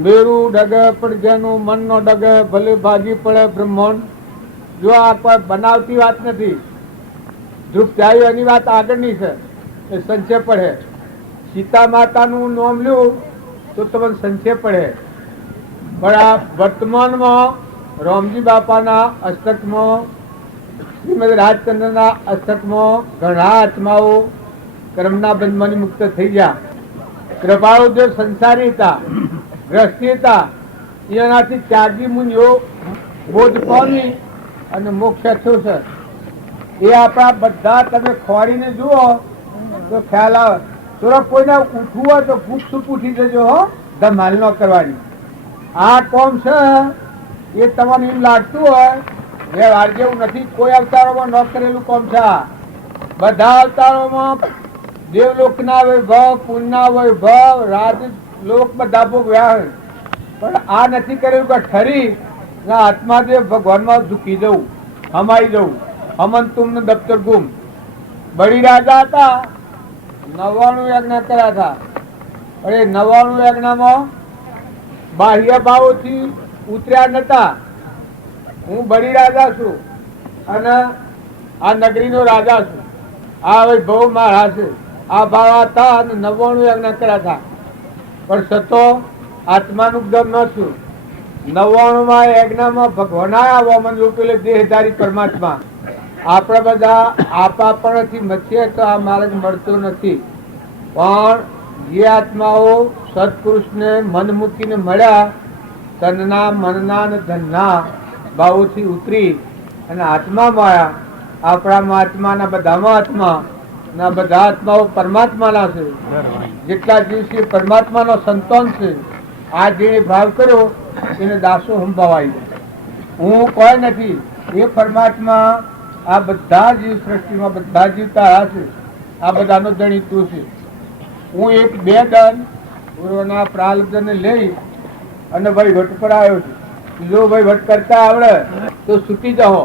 મેરુ ડગ પણ જેનું મનનો ડગ ભલે ભાગી પડે બ્રહ્માંડ. જો આ કોઈ બનાવતી વાત નથી. ધ્રુપચાયો એની વાત આગળની છે. એ સંચય પડે. સીતા માતાનું નામ લ્યું તો તમને સંચય પડે. પણ આ વર્તમાનમાં રામજી બાપાના અષ્ટકમાં શ્રીમદ રાજચંદ્રના અષ્ટકમાં ઘણા આત્માઓ કર્મના બંધમાંથી મુક્ત થઈ ગયા. કૃપાળુ જે સંસારી હતા, ગ્રસ્તી હતા, એનાથી ત્યાગી મુનિઓ બોધ પામી અને મોક્ષ થયો છે. એ આપણા બધા તમે ખોરીને જુઓ તો ખ્યાલ આવે. થોડા કોઈને ઉઠવું હોય તો ગુપ્ત ઉઠી જજો હો, ધમાલ ન કરવાની. આ કોમ છે એ તમને એમ લાગતું હોય વ્યવહાર જેવું નથી. કોઈ અવતારોમાં ન કરેલું કોમ છે. બધા અવતારોમાં દેવલોકના વૈભવ, પુણ્યના વૈભવ, રાજલોક બધા ભોગવ્યા હોય, પણ આ નથી કરેલું કે ઠરી આત્માદેવ ભગવાનમાં ઝૂકી જવું, હમાઈ જવું. હમન તુમને દફતર ગુમ. બળી રાજા હતા, 99 યજ્ઞ કર્યા હતા, પણ એ 99 યજ્ઞમાં બાહ્ય ભાવોથી ઉતર્યા નતા. હું બળી રાજા છું અને આ નગરીનો રાજા છું, આ વૈભવ મારા છે, આ ભાવ હતા અને 99 યજ્ઞ કર્યા હતા, પણ સતો આત્માનું જ્ઞાન ન છું. 99માં યજ્ઞમાં ભગવાન આવ્યા વમન રૂપ એટલે દેહધારી પરમાત્મા. આપણે બધા આપણાથી મચીએ તો આ માર્ગ મળતો નથી, પણ જે આત્માઓ સત્પુરુષને મન મૂકીને મળ્યા, તનના મનના અને ધનના ભાવોથી ઉતરી અને આત્મામાં આવ્યા. આપણામાં આત્માના બધામાં આત્મા, ના બધા આત્માઓ પરમાત્માના છે. જેટલા જીવ છે પરમાત્માનો સંતાન છે. આ જેને ભાવ કર્યો એને દાસો સંભાવાઈ જાય. હું કોઈ નથી, એ પરમાત્મા આ બધા જીવ સૃષ્ટિમાં બધા જીવ તારા છે. આ બધાનો ધણી તું છે. હું એક બે દન પૂર્વના પ્રારબ્ધને લઈ અને વહીવટ પર આવ્યો છું. જો વહીવટ કરતા આવડે તો છૂટી જાઓ,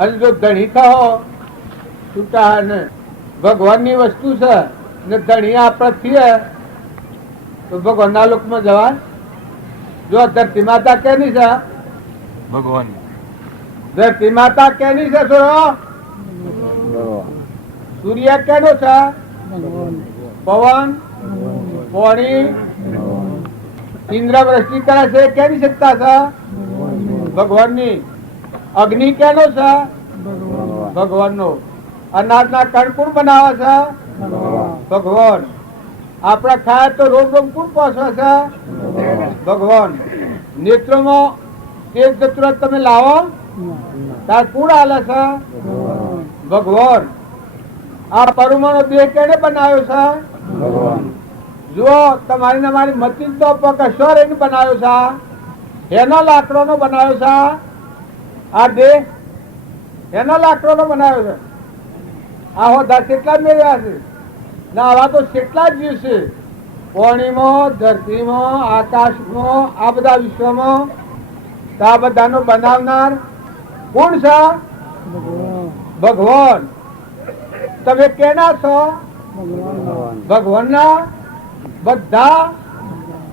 અને જો ધણી થાઓ છૂટા ને. ભગવાનની વસ્તુ છે ને ધણી આપણે થઈએ તો ભગવાનના લોકમાં જવાય. જો ધરતી માતા કેની છે? ભગવાન. ધરતી માતા કેની છે? સૂર્ય કેનો છે? પવન, પાણી, ઇન્દ્ર વૃષ્ટિ કરે છે કેની સત્તા છે? ભગવાનની. અગ્નિ કેનો છે? ભગવાનનો. અનાજના કણ કોણ બનાવે છે? ભગવાન. આપણે ખાય તો રોગ કોણ પહોંચે છે? ભગવાન. નેત્રોમાં તેજ જતું તમે લાવો તાર કોણ હાલે છે? ભગવાન. આ પરમાણુ દેહ કેને બનાવ્યો છે? જુઓ, તમારી ને મારી મતી તો કશોર એને બનાવ્યો છે. એનો લાકડો નો બનાવ્યો છે. આ દેહ એનો લાકડો નો બનાવ્યો છે. આ હોદા કેટલા મેળવ્યા છે ને આવા તો કેટલા જ જીવ છે. પાણીમાં, ધરતીમાં, આકાશમાં, આ બધા વિશ્વમાં. તો આ બધાનો બનાવનાર કોણ છે? ભગવાન. તમે કેના છો? ભગવાનના. બધા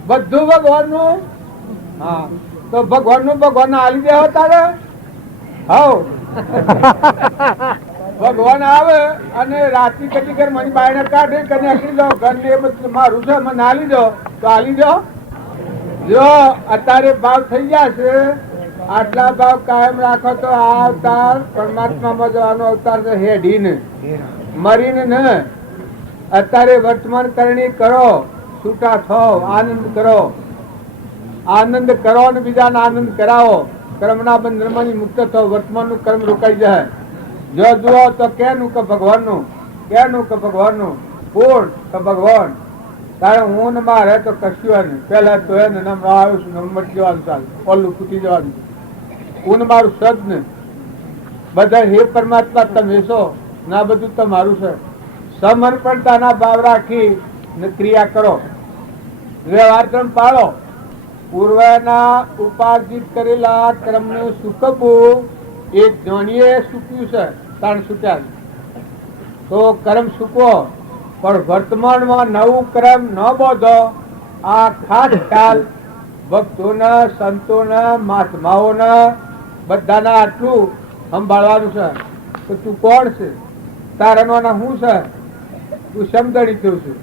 બધું ભગવાનનું. હા, તો ભગવાનનું ભગવાન આલી દેવો તારે. હાઉ ભગવાન આવે અને રાત્રિ કટી ઘર મને બાયણે કાઢે કને આલી દો, ઘર ને બધું મારું છે, મને આલી દો તો આલી દો. જો અત્યારે ભાવ થઈ ગયા છે, આટલા ભાવ કાયમ રાખો તો આ અવતાર પરમાત્મામાં જવાનો અવતાર છે. હેડીને મરીને ને અત્યારે વર્તમાન કરણી કરો, છૂટા થાઓ, આનંદ કરો. આનંદ કરો અને બીજાને આનંદ કરાવો. કર્મના બંધનમાંથી મુક્ત થાઓ. વર્તમાનનું કર્મ રોકાઈ જાય. જો જુઓ તો કેનું કે ભગવાનનું, કેનું કે ભગવાનનું. કોણ કે ભગવાન. તારે હું ને મારે તો કશું નહીં. પેલા તો એને આવ્યું છું નંબર જવાનું ચાલે, ઓલું ફૂટી જવાનું. હું મારું સદ ને બધા હે પરમાત્મા તમે છો ના, બધું તમારું છે. સમર્પણતાના ભાવ રાખી ને ક્રિયા કરો. વ્યવહાર તમે પાળો. પૂર્વના ઉપાર્જિત કરેલા કર્મને સુકવવું એક જ્ઞાનીએ સૂક્યું છે, તાણ છૂટ્યા. તો કર્મ સૂકવો, પણ વર્તમાનમાં નવું કર્મ ન બોધો. આ ખાસ ખ્યાલ ભક્તોને, સંતોને, મહાત્માઓને બધાના આટલું સંભાળવાનું છે. તો તું કોણ છે? તારાનો શું છે? તું સમજણી થયું છું.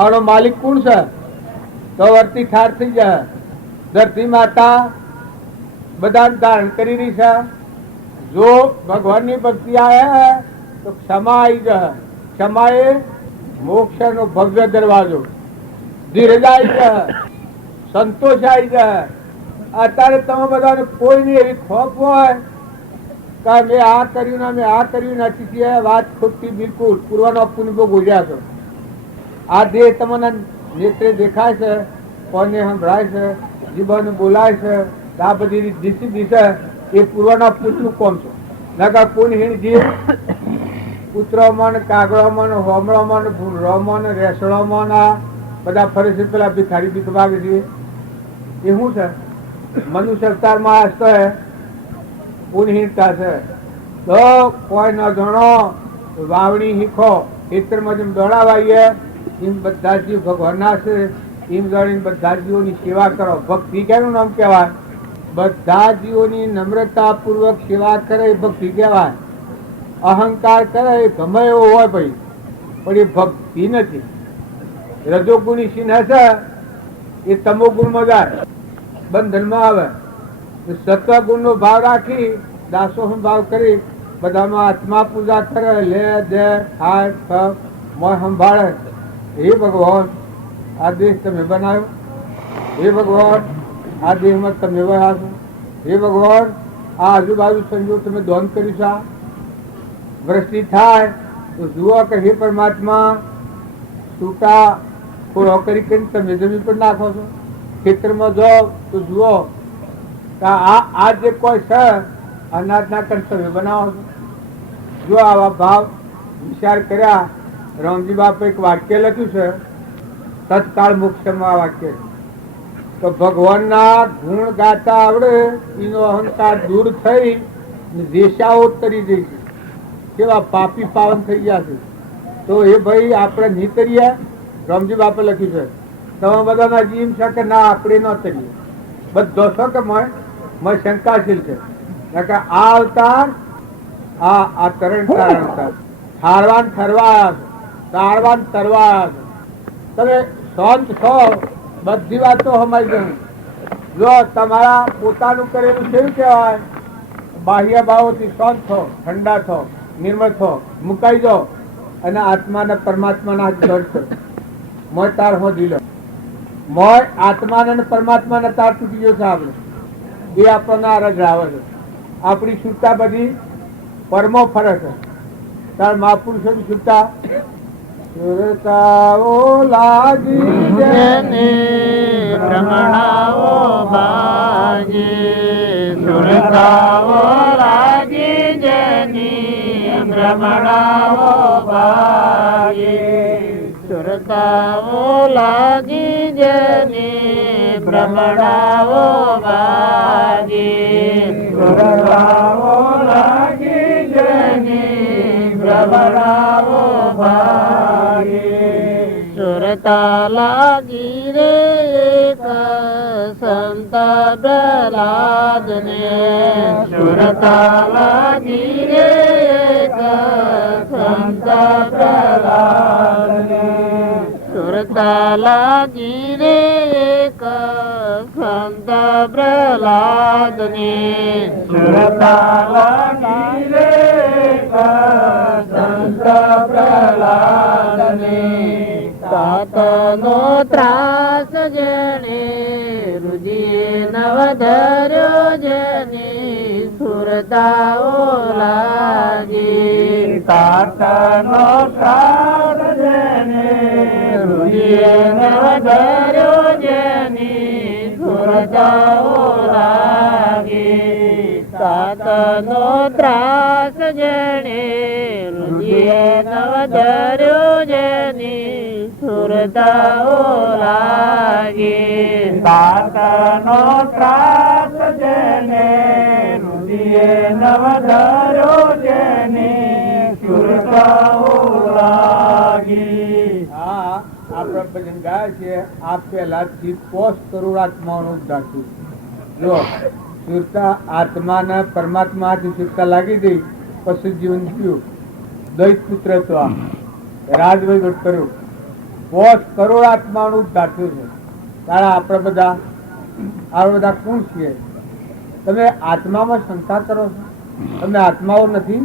આનો માલિક કોણ છે? તો વર્તી ઠાર થઈ જાય. ધરતી માતા બધા ધારણ કરી રહી છે. જો ભગવાનની ભક્તિ આવે તો ક્ષમા આવી જાય. ક્ષમા એ મોક્ષ નો ભવ્ય દરવાજો. ધીરજ આવી જાય, સંતોષ આવી જાય. અત્યારે તમે બધાને કોઈની એવી ખોફ હોય કે મેં આ કર્યું ને મેં આ કર્યું નથી, વાત ખોટી બિલકુલ. પૂર્વનો પુણ્ય ભોગ ઉજ્યા છો. આ દેહ તમને નેત્રે દેખાય છે, કોને સંભળાય છે, જીભને બોલાય છે, આ બધી દિશી દિશા એ પૂર્વના પૂતનું કોમ છે. નકર પુનહીન જીવ કૂતરોમાં, કાગડોમાં, હોમળોમાં, ભૂંડળોમાં, રેસડોમાં બધા ફરે છે. પેલા ભિખારી ભીખ માગે છે એ શું છે? મનુષ્ય અવતારમાં હશે પુનહીનતા છે. તો કોઈ ન જાણો વાવણી શીખો, ખેતરમાં જેમ દોડાવાઈએ એમ બધા જીવ ભગવાનના છે, એમ જાણીને બધા જીવોની સેવા કરો. ભક્તિ કેનું નામ કહેવાય? બધા જીવોની નમ્રતા પૂર્વક સેવા કરે એ ભક્તિ કહેવાય. અહંકાર કરે એ ગમે એવો હોય ભાઈ, પણ એ ભક્તિ નથી. રજોગુણી સિંહ હશે એ તમોગુણમાં જાય, બંધનમાં આવે. સત્વગુણ નો ભાવ રાખી, દાસો ભાવ કરી, બધામાં આત્મા પૂજા કરે, લે દે ખાય મોય સંભાળે. હે ભગવાન, આ દેશ તમે બનાવ્યો. હે ભગવાન, આ દેહમાં તમે વહ્યા છો. હે ભગવાન, આ આજુબાજુ સંજોગ તમે દોન કર્યું છે. વૃષ્ટિ થાય તો જુઓ કે હે પરમાત્મા, છૂટા ખોળો કરી તમે જમીન પર નાખો છો. ખેતરમાં જાઓ તો જુઓ કે આ જે કોઈ છે અનાજના કણ તમે બનાવો છો. જો આવા ભાવ વિચાર કર્યા, રામજી બાપે એક વાક્ય લખ્યું છે, તત્કાળ મોક્ષમાં આ વાક્ય છે. તો ભગવાનના ગુણ ગાતા આવડે એનો અહંકાર દૂર થઈ દેશાઓ તરી જઈ છે. કેવા પાપી પાવન થઈ ગયા છે. તો એ ભાઈ આપણે નહીં તરીએ. રામજી બાપે લખ્યું છે, તમે બધાના જીમ છે કે ના આપણે ન તરીએ. બધો છો કે મય શંકાશીલ છે. આ અવતાર આ તરણ તારણ અવતાર હારવાન ઠરવા આવ્યા છે, તારવાન તરવા આવ્યા છે. તમે શાંત છો, બધી વાતો સમજ ગયું. જો તમારા પોતાનું કરેલું કેવું કહેવાય? બાહ્ય ભાવોથી શાંત થો, ઠંડા થો, નિર્મળ થો, મુકાઈ જાઓ અને આત્માના પરમાત્માના હાથ જોડશો. મોય તાર હો દિલો, મોય આત્માના અને પરમાત્માના તાર તૂટી ગયો છે. આપણે એ આપણને આરજ આવે છે. આપણી છૂટતા બધી પરમો ફરે છે. તાર મહાપુરુષોની છૂટતા સુરતાઓ લાગી જેને ભ્રમણાઓ ભાગી, સુરતાઓ લાગી જેની ભ્રમણાઓ ભાગી, સુરતાઓ લાગી જેની ભ્રમણાઓ ભાગી, સુરતાઓ લાગી જેની ભ્રમણાઓ ભાગી. સુરતા લાગી રે એક સંત પ્રહલાદને, સુરતા લાગી રે એક સંત પ્રહલાદને, સુરતા લાગી રે એક સંત પ્રહલાદને, સુરતા લાગી રે એક સંત પ્રહલાદને. તાતનો ત્રાસ જેણે રુધિએ નવધર્યો, જેની સુરતાઓ લાગી. તાતનો ત્રાસ જેણે રુધિએ નવધર્યો, જેની સુરતાઓ લાગી. તાતનો ત્રાસ જેણે રુધિએ નવધર્યો, જેની સુરતાઓ લાગી. તાતનો ત્રાસ જેને રુધિએ નવધર્યો, જેની સુરતાઓ લાગી. હા, આપણે ભજન ગાય છે. આ પહેલાથી 5 કરોડ આત્માઓનું ઉદ્ધાર થયું. જો સુરતા આત્માના પરમાત્માથી સુરતા લાગી ગઈ, પછી જીવન થયું. દૈત પુત્ર તો આ રાજભાઈ કર્યું. 5 કરોડ આત્માનું ઉદ્ધાર થયું છે. તારા આપણે બધા કોણ છીએ? તમે આત્મામાં શંકા કરો છો? તમે આત્માઓ નથી?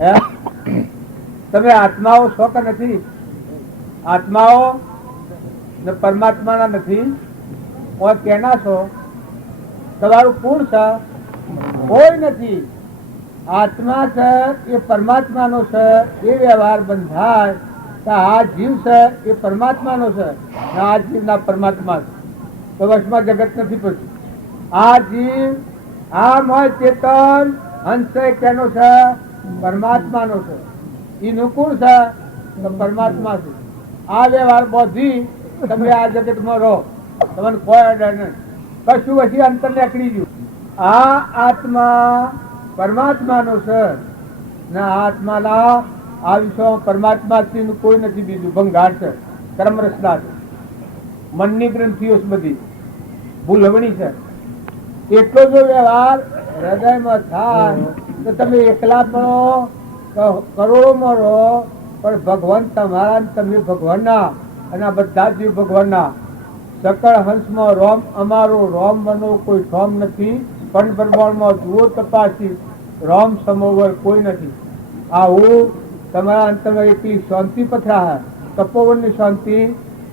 હે, તમે આત્માઓ છો કે નથી? આત્માઓ ને પરમાત્માના નથી. કોઈ કેના છો? તમારું કોણ છે? કોઈ નથી. આત્મા છે એ પરમાત્માનો છે. એ વ્યવહાર બંધાય કે આ જીવ છે એ પરમાત્માનો છે ને આ જીવના પરમાત્મા છે. તો વશમાં જગત નથી પડતું. આ જીવ આ મય ચેતન હંસ કેનો છે? પરમાત્માનો છે. એ નુકુળ છે તો પરમાત્મા છે. આ વ્યવહાર બધી તમે આ જગતમાં રહો, તમને કોઈ અડર નહીં, કશું પછી અંતર નીકળી ગયું. આ આત્મા પરમાત્માનો છે ને આત્માના આ વિશ્વમાં પરમાત્માથી કોઈ નથી, બીજું ભંગાર છે, કર્મ રચના છે, મનની ગ્રંથિઓ બધી ભૂલવણી છે. એટલો જો વ્યવહાર હૃદયમાં થાય તો તમે એકલા પણ કરોડોમાં રહો, પણ ભગવાન તમારા ને તમે ભગવાનના, અને આ બધા જીવ ભગવાનના. સકળ હંસમાં રોમ અમારો, રોમ બનો કોઈ ઠોમ નથી, પણ બ્રહ્માંડમાં જુઓ તપાસી, રોમ સમોવર કોઈ નથી. આવું તમારા અંતરમાં એકલી શાંતિ પથરા, તપોવનની શાંતિ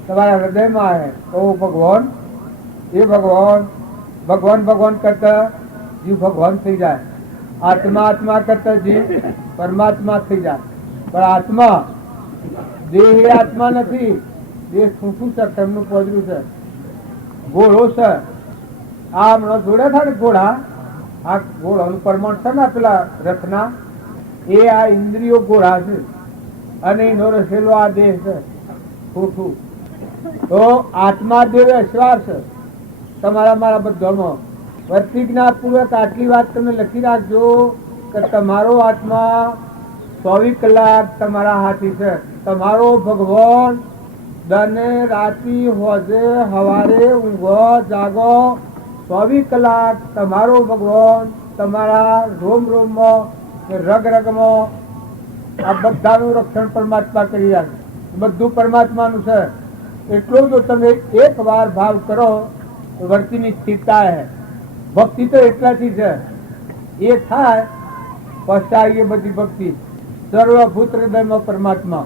તમારા હૃદયમાં આવે તો ભગવાન એ ભગવાન ભગવાન ભગવાન કરતા જીવ ભગવાન થઈ જાય. આત્મા આત્મા કરતા જીવ પરમાત્મા થઈ જાય. પણ આત્મા દેહ એ આત્મા નથી. દેહ શું છે? તેમનું પોદરું છે, ઘોડો છે. આ હમણાં જોડ્યા હતા ને ઘોડા, આ ઘોડાનું પરમાણ છે ને પેલા રથના, એ આ ઇન્દ્રિયો ઘોડા છે અને એનો રસેલો આ દેહ છે ખોટું. તો આત્મા દેહ અશ્વાર છે તમારા મારા બધામાં. પ્રતિજ્ઞાપૂર્વક આટલી વાત તમે લખી રાખજો કે તમારો આત્મા 24 કલાક તમારા હાથી છે. તમારો ભગવાન દને રાતી હોજે હવારે ઊંઘો જાગો 24 કલાક તમારો ભગવાન તમારા રોમ રોમમાં રગ રગમાં આ બધાનું રક્ષણ પરમાત્મા કરી રાખે. બધું પરમાત્માનું છે. એટલું જો તમે એક વાર ભાવ કરો તો વર્તીની સ્થિરતા હે. ભક્તિ તો એટલાથી છે, એ થાય પછી એ બધી ભક્તિ. સર્વભૂત હૃદયમાં પરમાત્મા,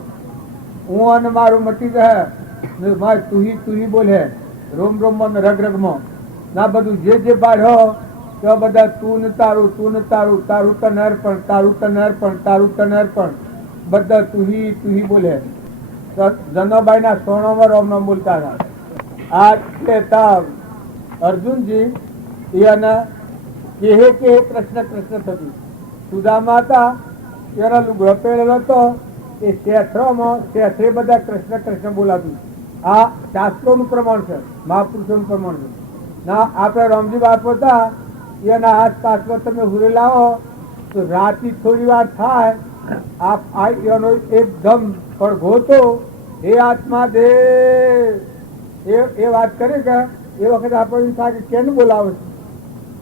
હું અને મારું મટી જાય, તુહી બોલે રોમ રોમમાં રગ રગમાં ના બધું જે બાળ્યો તો બધા તું ને તારું, તું ને તારું, તારું તને અર્પણ, તારું તને અર્પણ, તારું તને અર્પણ, બધા તુહી બોલે. જનાબાઈ ના સોનામાં રોમ નામ બોલતા હતા. આ કહેતા અર્જુનજી એને કહે કે કૃષ્ણ કૃષ્ણ થતું. સુદામા હતા એના લુગડો પહેરેલો હતો, એ શેઠરોમાં શેઠે બધા કૃષ્ણ કૃષ્ણ બોલાતું. આ શાસ્ત્રોનું પ્રમાણ છે, મહાપુરુષોનું પ્રમાણ છે. ના આપણે રામજી બાપુ હતા એના આસપાસમાં તમે હુરે લાવો તો રાતી થોડી વાર થાય એનો એકદમ પડઘો તો હે આત્મા દે એ વાત કરી કે એ વખતે આપણે થાય કે કેને બોલાવે છે?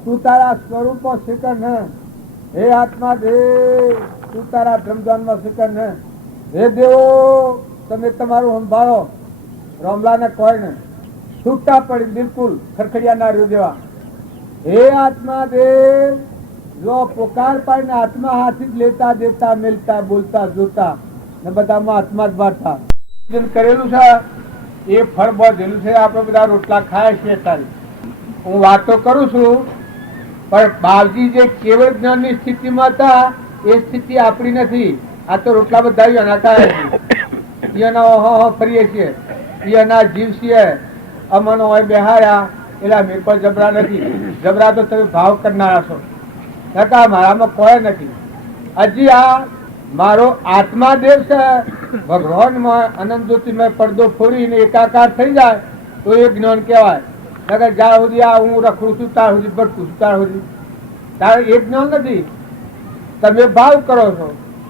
તું તારા સ્વરૂપમાં શીખર ને, હે આત્મા દે તું તારા બ્રહ્મજાનમાં શીખર ને, હે દેવો તમે તમારું સંભાળો. રામલાને કોઈ ને છૂટા પડી બિલકુલ ખરખડિયા ના રહ્યો જેવા. હે આત્મા દેવ જો પોકાર પાડીને આત્મા હાથી જ લેતા દેતા મિલતા બોલતા જોતા ને બધામાં આત્મા જ બારતા કરેલું છે. એ ફળ બધેલું છે. આપણે બધા રોટલા ખાય છીએ તારી હું વાતો કરું છું, પણ બાવજી જે કેવળ જ્ઞાનની સ્થિતિમાં હતા એ સ્થિતિ આપણી નથી. આ તો રોટલા બધા એના ખાય છે, એના ફરીએ છીએ, એના જીવ છીએ. અમનો હોય બેહાર્યા એટલે અમે કોઈ જબરા નથી. જબરા તો તમે ભાવ કરનારા છો, નકા મારામાં કોઈ નથી. હજી આ મારો આત્મા દેવ છે ભગવાનમાં અનંત જ્યોતિમય પડદો ફોડીને એકાકાર થઈ જાય તો એ જ્ઞાન કહેવાય. નકર જ્યાં સુધી આ હું રખડું છું ત્યાં સુધી ભટકું છું ત્યાં સુધી તારે એ જ્ઞાન નથી. તમે ભાવ કરો છો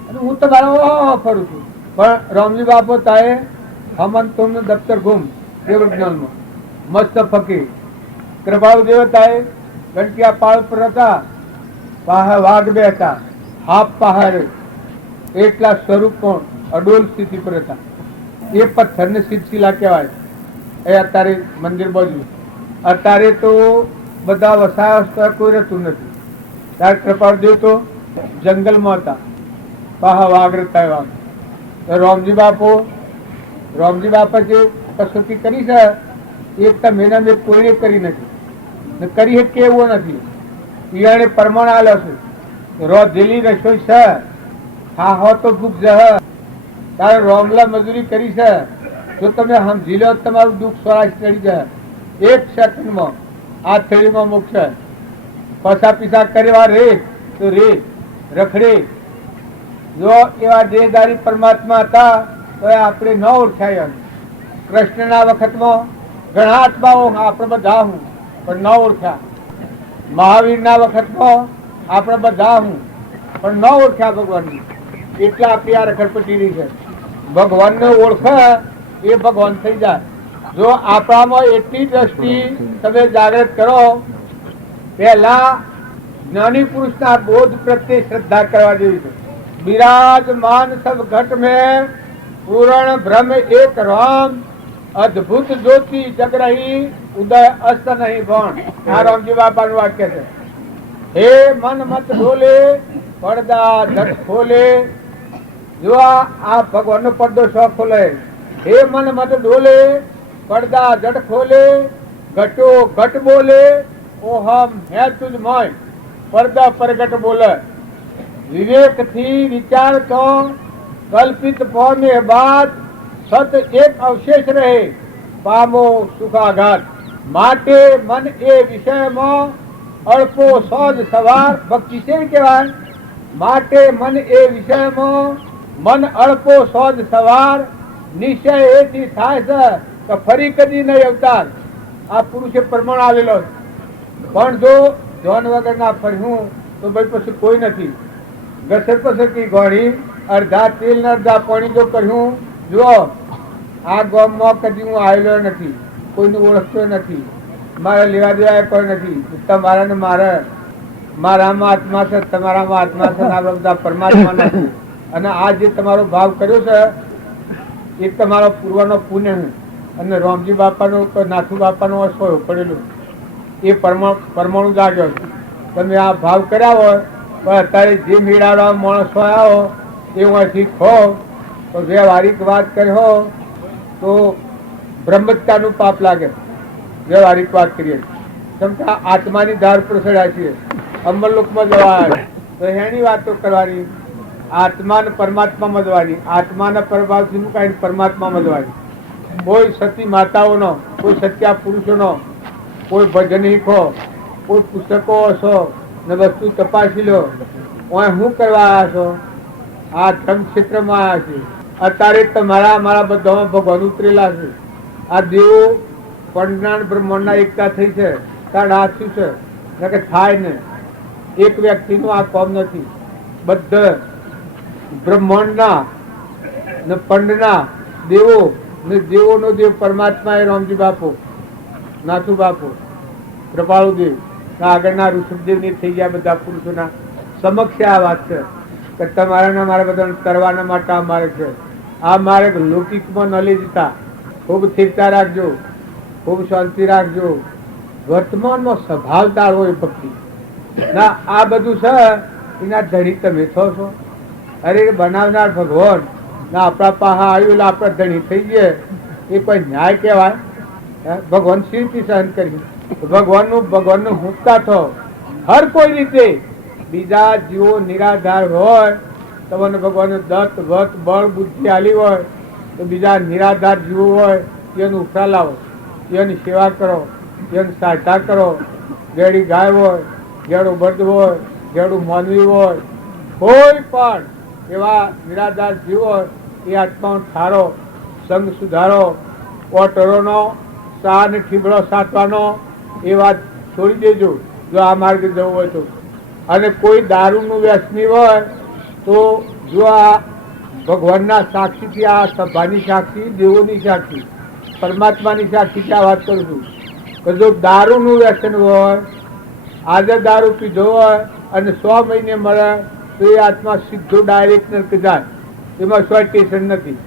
અને હું તમારા ફરું છું. પણ રામજી બાપુ તાએ હમન તુમનું દફતર ગુમ કેવળ જ્ઞાનમાં મસ્ત ફકીર કૃપાળુ દેવતાએ ગણકીયા પાળ પર હતા, વાઘ બે હતા, હાફ પહાડ એટલા સ્વરૂપ પણ અડોલ સ્થિતિ પર હતા. એ પથ્થરને શિલા કહેવાય. એ અત્યારે મંદિર બાજુ. અત્યારે તો બધા વસાયા કોઈ રહેતું નથી. ત્યારે કૃપાળદેવ તો જંગલમાં હતા, પાહા વાઘ રહેતા વાઘ. રામજી બાપા જે કસોટી કરી છે એ તમે મેં કોઈને કરી નથી ને કરી શકે એવું નથી. ઈયાણે પરમાણ આલ્યો છે રોધેલી રસોઈ છે, હા હો તો ભૂખ જહ તારે રોમલા મજૂરી કરી છે, જો તમે સમજી લો તમારું દુઃખ સ્વરાજ ચડી જાય. એક સેકન્ડમાં આ થેલીમાં મૂકશે. પસા પીસા કરવા રે તો રે રખડે. જો એવા દેહધારી પરમાત્મા હતા તો આપણે ન ઓળખાય. કૃષ્ણના વખતમાં ઘણા આત્માઓ આપણે બધા હું પણ ન ઓળખ્યા. મહાવીરના વખતમાં આપણે બધા હું પણ ન ઓળખ્યા ભગવાનની. એટલા આપણી આ રખડપટ્ટી છે. ભગવાનને ઓળખે એ ભગવાન થઈ જાય. જો આપણામાં એટલી દ્રષ્ટિ તમે જાગૃત કરો, પહેલા જ્ઞાની પુરુષના બોધ પ્રત્યે શ્રદ્ધા કરવા જેવી છે. विराजमान सब घट में पूर्ण ब्रह्म एक राम अद्भुत ज्योति जग रही उदय अस्त नहीं भण. આ રામજી બાપાનું વાક્ય છે. હે મન મત ડોલે પડદા જટ ખોલે. જો આ ભગવાનનો પડદો શો ખોલે. હે મન મત ડોલે પડદા જટ ખોલે. ઘટો ઘટ બોલે ઓહમ હે તુજ મોય. પડદા પ્રગટ બોલે. विवेक थी विचार तो कल्पित पौने बाद सत एक अवशेष रहे पामो सुखाघात. माटे मन ए विषय में अल्पो सोज सवार. भक्ति से कहवाय माटे मन ए विषय में मन अल्पो सोज सवार. निश्चय एથી થાય છે કે ફરી કદી નહીં અવતાર. આ પુરુષે પ્રમાણ આવેલો. પણ જો ધન વગર ના ફર્યું તો ભાઈ પછી કોઈ નથી. ઘસર પસર की घोड़ी अर्धा तेल ने अर्धा पानी जो कहूँ. जो आ गामમાં કદી હું આવેલો નથી, કોઈને ઓળખતો નથી, મારે લેવા દેવા કોઈ નથી. તમારા ને મારામાં આત્મા છે, તમારામાં આત્મા છે, આ બધા પરમાત્મા નથી. અને આ જે તમારો ભાવ કર્યો છે એ તમારો પૂર્વનો પુણ્ય છે. અને રામજી બાપાનો નાથુ બાપાનો અસોય પડેલું એ પરમાણુ જાગ્યો છે. તમે આ ભાવ કર્યા હોય પણ અત્યારે જે મેળાવાળા માણસો આવ્યો એ અહીંથી ખો તો વ્યવહારિક વાત કર્યો તો બ્રહ્મત્યાનું પાપ લાગે. વ્યવહારિક વાત કરીએ ક્ષમતા આત્માની ધાર પર ચડ્યા છીએ, અમરલોકમાં જવા તો એની વાતો કરવાની. આત્માને પરમાત્મામાં જવાની, આત્માના પ્રભાવથી મુકાઈને પરમાત્મામાં જવાની. કોઈ સતી માતાઓનો, કોઈ સત્યા પુરુષોનો, કોઈ ભજન શીખો, કોઈ પુસ્તકો હશો ને વસ્તુ તપાસી લો. હું કરવા આવ્યા છો? આ ધર્મ ક્ષેત્રમાં આવ્યા છે. અત્યારે તમારા મારા બધામાં ભગવાન ઉતરેલા છે. આ દેવો પંડનાન બ્રહ્માંડના એકતા થઈ છે. કારણ આ શું છે કે થાય ને એક વ્યક્તિનું આ કામ નથી. બધા બ્રહ્માંડના ને પંડના દેવો ને દેવોનો દેવ પરમાત્મા એ રામજી બાપુ, નાથુ બાપુ, કૃપાળુ દેવ, આગળના ઋષભદેવ ની થઈ ગયા. બધા પુરુષોના સમક્ષ આ વાત છે કે તમારા મારા બધા કરવાના માટે આ માર્ગ છે. આ માર્ગ લૌકિકમાં ન લઈ જતા ખૂબ સ્થિરતા રાખજો, ખૂબ શાંતિ રાખજો. વર્તમાનમાં સ્વભાવ તાળવો એ ભક્તિ ના. આ બધું છે એના ધણી તમે છો. અરે બનાવનાર ભગવાન ના આપણા પાસે આવ્યું એટલે આપણા ધણી થઈ ગયા એ કોઈ ન્યાય કહેવાય? ભગવાન શિવથી સહન કર્યું. ભગવાનનું હુંકતા થો હર કોઈ રીતે. બીજા જીવો નિરાધાર હોય તમને ભગવાનનું દત્ત વત બળ બુદ્ધિ આલી હોય તો બીજા નિરાધાર જીવો હોય એનું ઉફરા લાવો, એની સેવા કરો, એની સહાયતા કરો. ગેડી ગાય હોય, ગેડું બળદ હોય, ગેડું માનવી હોય, કોઈ પણ એવા નિરાધાર જીવ હોય એ આત્માનો ઠારો સંગ સુધારો. ઓટરોનો ચા ને ઠીબડો સાટવાનો એ વાત છોડી દેજો જો આ માર્ગે જવું હોય તો. અને કોઈ દારૂનું વ્યસની હોય તો જો આ ભગવાનના સાક્ષીથી, આ સભાની સાક્ષી, દેવોની સાક્ષી, પરમાત્માની સાક્ષીથી આ વાત કરું છું કે જો દારૂનું વ્યસન હોય, આજે દારૂ પીધો હોય અને 100 મહિને મળે તો એ આત્મા સીધો ડાયરેક્ટ નરક જાય. એમાં સ્વાટેશન નથી,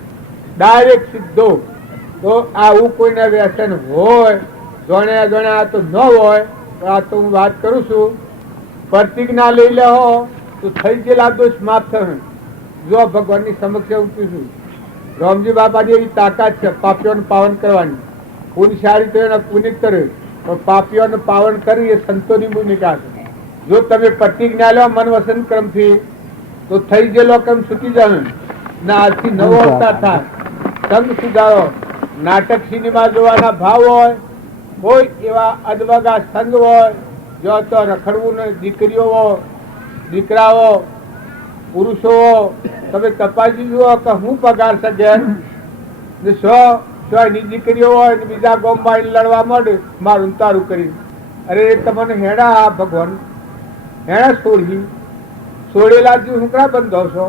ડાયરેક્ટ સીધો. તો આવું કોઈને વ્યસન હોય, ગણ્યા ગણ્યા તો ન હોય, આ તો હું વાત કરું છું. પ્રતિજ્ઞા લઈ લેવો તો થઈ ગયેલા દોષ માફ થશે. જો ભગવાનની સમક્ષ ઉઠું છું. રામજી બાપાની એવી તાકાત છે પાપીઓને પાવન કરવાની. પુણ્ય સારી તો એના પુનિત કરે પણ પાપીઓને પાવન કરી એ સંતોની ભૂમિકા છે. જો તમે પ્રતિજ્ઞા લો મન વસન ક્રમથી તો થઈ ગયેલો ક્રમ છૂટી જાય. ને આજથી નવો અવતાર થાય. સંઘ સુધારો. નાટક સિનેમા જોવાના ભાવ હોય, કોઈ એવા અદવગા સંઘ હોય, જો તો રખડવું ને દીકરીઓ દીકરાઓ પુરુષો તમે તપાસી જુઓ કે હું પગાર છે ઘેર ને એની દીકરીઓ હોય ને બીજા ગામમાં લડવા માંડે મારું તારું કરી. અરે તમને હેડા ભગવાન હેડા છોડેલા જીવ હુંકડા બંધો છો.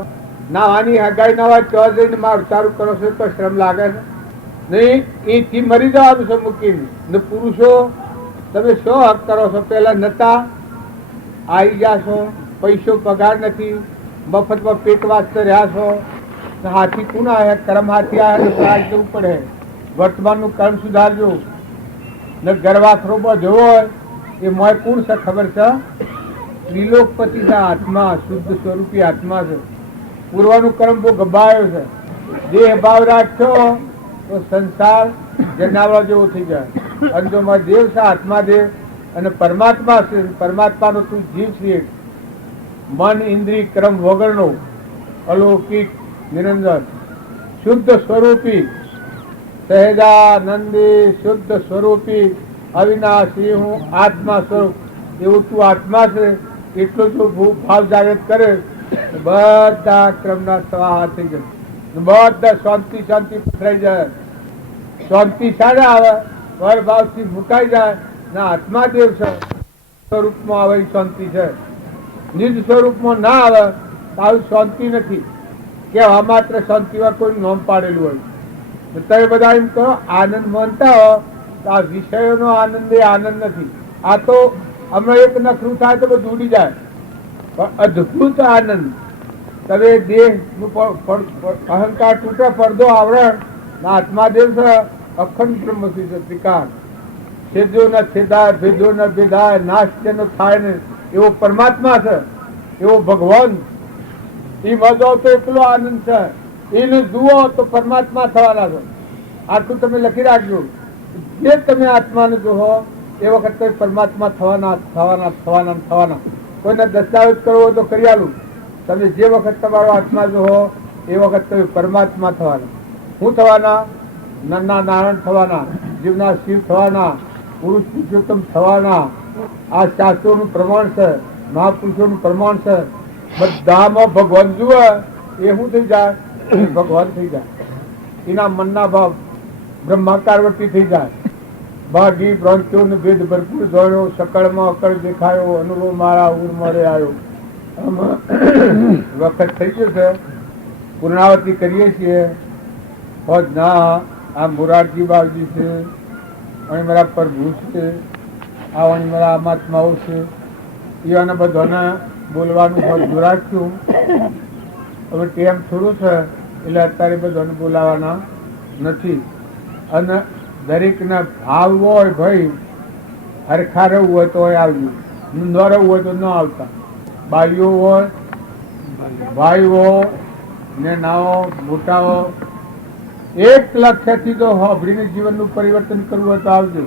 નાવાની હગાઈ નવા ચો જઈને મારું તારું કરો છો તો શ્રમ લાગે છે નહીં. એથી મરી જવાનું છે મૂકીને. ને પુરુષો તમે શું હક કરો છો? પેલા નતા આવી ગયા છો, પૈસો પગાર નથી, મફતમાં પેટ વાંચતા રહ્યા છો. હાથી કોણ આવ્યા? કર્મ હાથી આવ્યા જવું પડે. વર્તમાનનું કર્મ સુધારજો. ને ગર્વાખરોમાં જવો હોય એ મોય કોણ છે ખબર છે? ત્રિલોકપતિના આત્મા, શુદ્ધ સ્વરૂપી આત્મા છે. પૂર્વનું કર્મ બહુ ગભાયો છે. દેહ ભાવ રાખ્યો તો સંસાર જનાવર જેવો થઈ જાય. અંજોમાં દેવ છે, આત્મા દેવ અને પરમાત્મા છે. પરમાત્માનો તું જીવ છે. મન ઇન્દ્રિય કર્મ વગરનો અલૌકિક નિરંજન શુદ્ધ સ્વરૂપી સહેજાનંદી શુદ્ધ સ્વરૂપી અવિનાશી હું આત્મા સ્વરૂપ. એવું તું આત્મા છે એટલો જો ભાવ જાગૃત કરે બધા ક્રમના સવા થઈ જાય. બધા શાંતિ શાંતિ પથરાઈ જાય. શાંતિ સારા આવે, પર ભાવથી મુકાઈ જાય. ના આત્મા દેવ છે સ્વરૂપમાં આવે શાંતિ છે. નિજ સ્વરૂપમાં ના આવે તો આવી શાંતિ નથી. કેવા માત્ર શાંતિમાં કોઈ નોમ પાડેલું હોય. તમે બધા એમ કહો આનંદ માનતા હો તો આ વિષયોનો આનંદ એ આનંદ નથી. આ તો હમણાં એક નખરું થાય તો બધું ઉડી જાય. પણ અદ્ભુત આનંદ. તમે દેહ અહંકાર તૂટે, પડદો આવરણ આત્મા દેવ છે. અખંડ બ્રહ્મસી છે ત્રિકાળ. છેદો ન છેદાય, ભેદો ન ભેદાય, નાશ તેનો થાય ને એવો પરમાત્મા છે. એવો ભગવાન એ મજો તો એટલો આનંદ છે. એને જુઓ તો પરમાત્મા થવાના છો. આટલું તમે લખી રાખજો. જે તમે આત્માને જોવો એ વખત પરમાત્મા થવાના થવાના થવાના થવાના. કોઈને દસ્તાવેજ કરવો હોય તો કરી આલું. તમે જે વખત તમારો આત્મા જોવો એ વખત તમે પરમાત્મા થવાના. શું થવાના? નરના નારાયણ થવાના, જીવના શિવ થવાના, પુરુષ પુરુષોત્તમ થવાના. આ શાસ્ત્રોનું પ્રમાણ છે, મહાપુરુષોનું પ્રમાણ છે. બધામાં ભગવાન જુએ એ શું થઈ જાય? ભગવાન થઈ જાય. એના મનના ભાવ બ્રહ્માકારવર્તી થઈ જાય. ભાગી ભ્રાંતિઓ ને ભેદ ભરપૂર જોયો, સકળમાં અકળ દેખાયો, અનુભવ મારા ઉર મળે આવ્યો. વખત થઈ ગયો છે, પૂર્ણાવતી કરીએ છીએ. ના આ મોરારજી બાવજી છે, અને મારા પ્રભુ છે, આ મારા આત્માઓ છે. એવાને બધાને બોલવાનું હોત રાખ્યું. હવે ટેમ થોડું છે એટલે અત્યારે બધાને બોલાવાના નથી. અને દરેકના ભાવ હોય ભાઈ હરખા રહેવું હોય તો આવજો, ન રહેવું હોય તો ન આવતા. બાઈઓ હોય, ભાઈઓ ને નાઓ મોટાઓ એક લક્ષ્યથી જો હોભળીને જીવનનું પરિવર્તન કરવું હોય તો આવજો.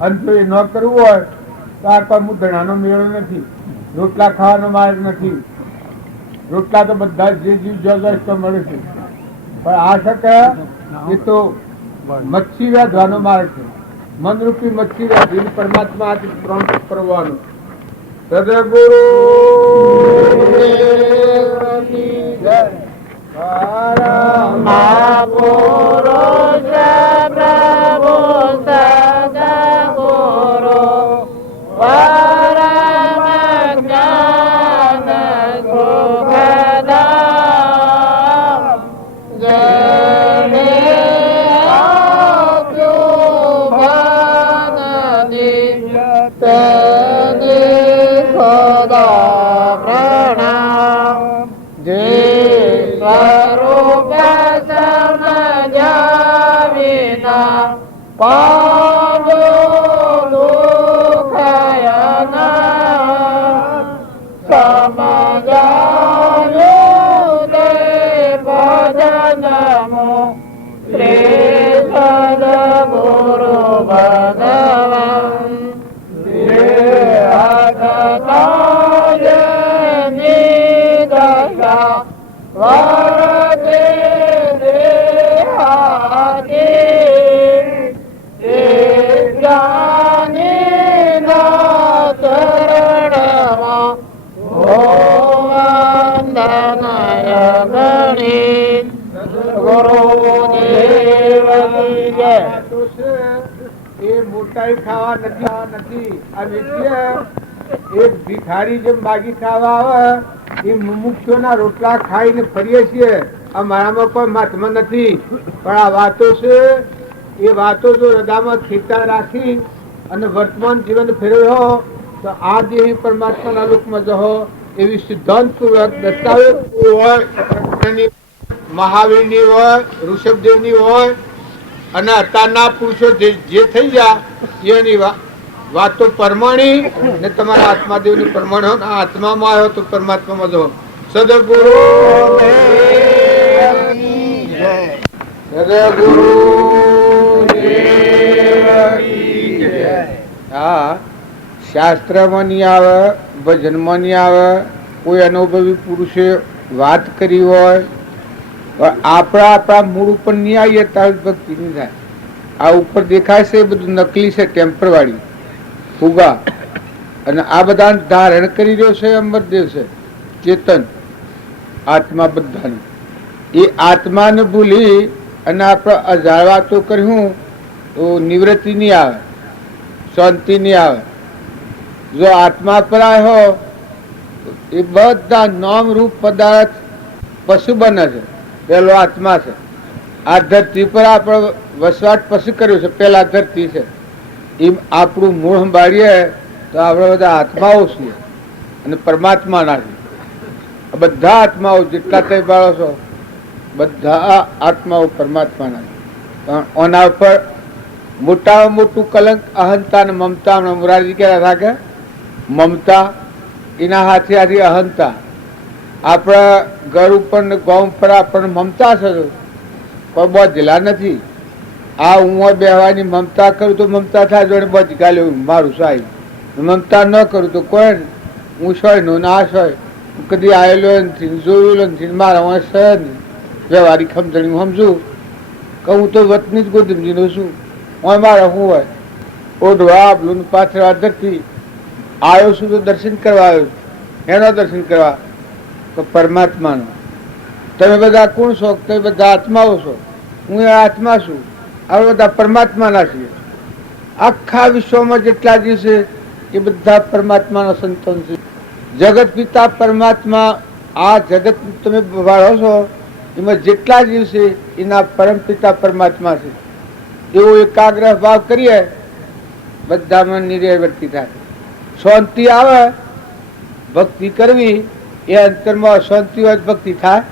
અને જો એ ન કરવું હોય તો આ કોઈ મુદ્દણાનો મેળો નથી. રોટલા ખાવાનો માર્ગ નથી. રોટલા તો બધા જે જીવ જો મળે છે. પણ આ શકે એ તો મચ્છી વ્યાધવાનો માર્ગ છે. મનરૂપી મચ્છી વ્યાધી પરમાત્મા આથી પ્રાણ કરવાનો. સદગુરુ ભગવાન કઈ ખાવા નથી. આ વેચીએ એક ભિખારી જેમ માગી ખાવા આવે એ મુમુક્ષોના રોટલા ખાઈને ફરીએ છીએ. આ મારામાં કોઈ મહાત્મા નથી, પણ આ વાતો છે એ વાતો જો હૃદયમાં ખેતા રાખી અને વર્તમાન જીવન ફેરવ્યો તો આ દેહ પરમાત્માના લોકમાં જહો એવી સિદ્ધાંત પૂર્વક દસ્તાવેજ હોય. મહાવીરની હોય, ઋષભદેવની હોય અને અત્યારના પુરુષો જે થઈ ગયા એની વાતો પરમાણી ને તમારા આત્માદેવની પરમાણો આત્મામાં આવ્યો તો પરમાત્મામાં જો. સદગુરુ સદગુરુ. હા, શાસ્ત્રમાં નહીં આવે, ભજનમાં નહીં આવે, કોઈ અનુભવી પુરુષે વાત કરી હોય, આપણા મૂળ ઉપર નહીં આવીએ ત્યારે ભક્તિ નહીં થાય. આ ઉપર દેખાય છે એ બધું નકલી છે, ટેમ્પર વાળી ફુગા. અને આ બધા ધારણ કરી રહ્યો છે અમરદેવ છે, ચેતન આત્મા બધાની. એ આત્માને ભૂલી અને આપણે હજાર વાતો કર્યું તો નિવૃત્તિ નહીં આવે, શાંતિ નહીં આવે. જો આત્મા પર આવ્યો એ બધા નામ રૂપ પદાર્થ પશુ બને છે. પેલો આત્મા છે. આ ધરતી પર આપણે વસવાટ પશુ કર્યો છે, પેલા ધરતી છે. એમ આપણું મૂળ સંભાળીએ તો આપણે બધા આત્માઓ છીએ અને પરમાત્માના છીએ. બધા આત્માઓ જેટલા થઈ બાળો છો બધા આત્માઓ પરમાત્માના છે. પણ ઓના ઉપર મોટામાં મોટું કલંક અહંતા ને મમતા. મોરારજી કહેતા હતા કે મમતા એના હાથે આથી અહંતા. આપણા ઘર ઉપર ને ગામ પર આપણને મમતા છે, કોઈ બોધેલા નથી. આ હું બેહવાની મમતા કરું તો મમતા થાય, જોડે બધ ગાલ્યું મારું સાહેબ. મમતા ન કરું તો કોઈ હું સોય નો નાશ હોય. કદી આવેલો નથી, જોયેલો નથી, મારા છે નહીં. વ્યવહારિક સમજણી હું સમજું કે હું તો વતની જ ગોદમજીનો છું. હું મારા શું હોય ઓઢવા આબલું પાછળ ધરતી આવ્યો છું તો દર્શન કરવા આવ્યો છું. એનો દર્શન કરવા તો પરમાત્માનો. તમે બધા કોણ છો? તમે બધા આત્માઓ છો. હું એ આત્મા છું. આ બધા પરમાત્માના છીએ. આખા વિશ્વમાં જેટલા જીવ છે એ બધા પરમાત્માના સંતાન છે. જગત પિતા પરમાત્મા. આ જગત તમે વાળો છો એમાં જેટલા જીવ છે એના પરમ પિતા પરમાત્મા છે. એવો એકાગ્ર ભાવ કરીએ બધામાં નિર્વૃત્તિ થાય, શાંતિ આવે. ભક્તિ કરવી એ અંતરમાં શાંતિ હોય ભક્તિ થાય.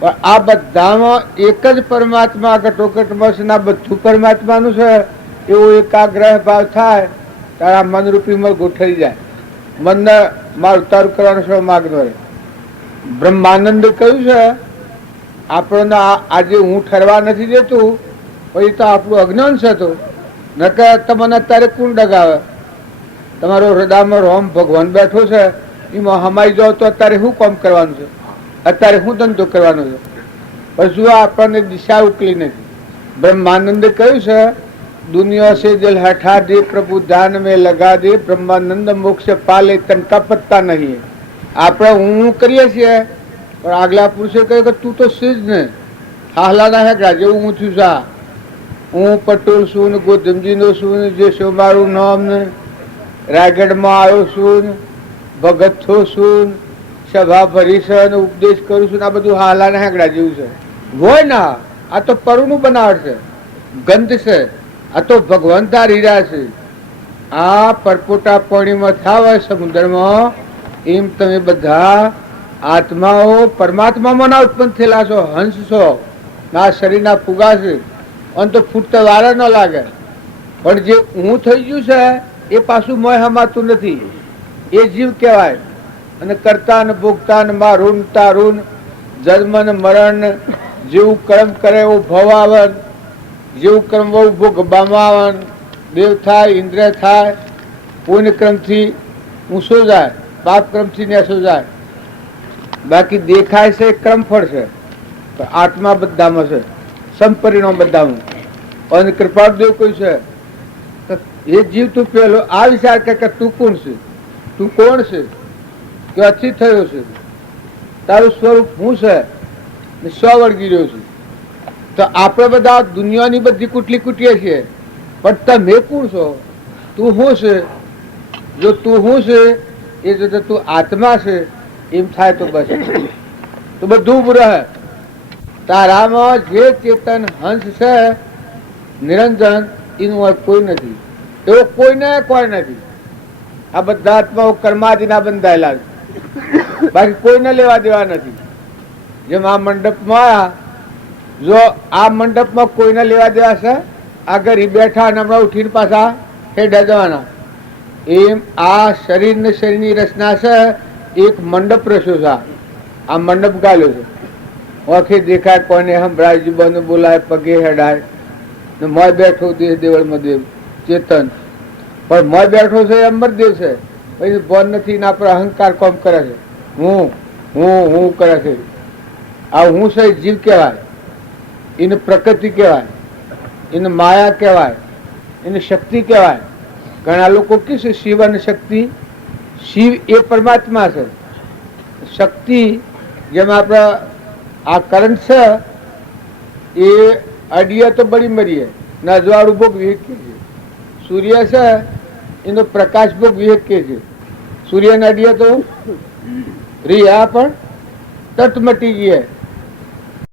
પણ આ બધામાં એક જ પરમાત્મા ઘટોઘટમાં છે, આ બધું પરમાત્માનું છે. એવો એકાગ્ર ભાવ થાય તારા મનરૂપીમાં ગોઠવી જાય. મનને મારું તારું કરવાનો છે માગનો રહે. બ્રહ્માનંદ કહ્યું છે આપણને આજે હું ઠરવા નથી દેતું, પછી તો આપણું અજ્ઞાન છે. તો નકર તમને અત્યારે કોણ ડગાવે? તમારો હૃદયમાં રોમ ભગવાન બેઠો છે, એમાં હમાઈ જાઓ તો અત્યારે શું કામ કરવાનું છે? અત્યારે શું ધંધો કરવાનો છે? પછી આપણને દિશા ઉકલી નથી. બ્રહ્માનંદ કહ્યું છે દુનિયા સે જલ હઠા દે પ્રભુ ધ્યાન મેં લગા દે બ્રહ્માનંદ મોક્ષ પાલે તન કા પત્તા નહીં. આપણે હું કરીએ છીએ પણ આગલા પુરુષે કહ્યું કે તું તો છે જ ને. હાહલાના હેગડા જેવું હું છું. સા હું પટોલ છું ને ગોધમજીનો છું ને જે છે મારું નામ ને રાયગઢમાં આવ્યો છું ને ભગત છો છું, સભા ભરી છે ને ઉપદેશ કરું છું. આ બધું હાલાના હેગડા જેવું છે. હોય ના, આ તો પરુનું બનાવટ છે, ગંધ છે. આ તો ભગવાન ધારી રહ્યા છે. આ પરપોટા પાણીમાં થાવ સમુદ્રમાં એમ તમે બધા આત્માઓ પરમાત્મામાં ના ઉત્પન્ન થયેલા છો. હંસ છો. ના શરીરના ફુગા છે. અને તો ફૂટતા વારા ન લાગે. પણ જે હું થઈ ગયું છે એ પાછું મોય હમાતું નથી. એ જીવ કહેવાય. અને કરતા ને ભોગતા ને મારું તારું જન્મ ને મરણ જેવું કર્મ કરે એવું ભવ આવે, જેવું કર્મ બહુ ભોગ બામાવન દેવ થાય, ઇન્દ્ર થાય. પુણ્ય ક્રમથી ઊંચો જાય, પાપ ક્રમથી નેસો જાય. બાકી દેખાય છે ક્રમફળ છે, પણ આત્મા બધામાં છે, સંપરિણામ બધામાં. અને કૃપાદેવ કોઈ છે એ જીવ તું પેલો આ વિચાર કે તું કોણ છે? તું કોણ છે? કે અચિત થયો છે? તારું સ્વરૂપ શું છે? સ્વ વળગી રહ્યો છે. તો આપણે બધા દુનિયાની બધી કુટલી કૂટીએ છીએ, પણ તમે કોણ છો? તું શું છે? જો તું શું છે એ જો તું આત્મા છે એમ થાય તો બસ તો બધું ઉભું રહે. તારામાં જે ચેતન હંસ છે નિરંજન એનું કોઈ નથી, એવો કોઈને કોઈ નથી. આ બધા આત્માઓ કર્માદિના બંધાયેલા છે, બાકી કોઈને લેવા દેવા નથી. જેમ આ મંડપમાં આવ્યા, જો આ મંડપમાં કોઈને લેવા દેવા છે, આ ઘરે બેઠા અને હમણાં ઉઠીને પાછા હેડા જવાના, એમ આ શરીર ને શરીરની રચના છે એક મંડપ રચ્યો છે. આ મંડપ ગાલ્યો છે, ઓખે દેખાય કોને સંભળાય, જીવન બોલાય, પગે હેડાય ને મોય બેઠો દેહ દેવળમાં દેવ ચેતન, પણ મોય બેઠો છે એ અમરદેવ છે. પછી ભણ નથી ને આપણે અહંકાર કોમ કરે છે, હું હું હું કરે છે. આ હું છે જીવ કહેવાય, એને પ્રકૃતિ કહેવાય, એને માયા કહેવાય, એને શક્તિ કહેવાય. ઘણા લોકો કે છે શિવ અને શક્તિ, શિવ એ પરમાત્મા છે, શક્તિ જેમ આપણે આ કરંટ છે એ અડીએ તો બળી મરીએ ને અજવાળું ભોગવી શકીએ છીએ. સૂર્ય છે એનો પ્રકાશ ભોગવી શકીએ છીએ, સૂર્યને અડીએ તો રહ્યા પણ તટ મટી ગયે.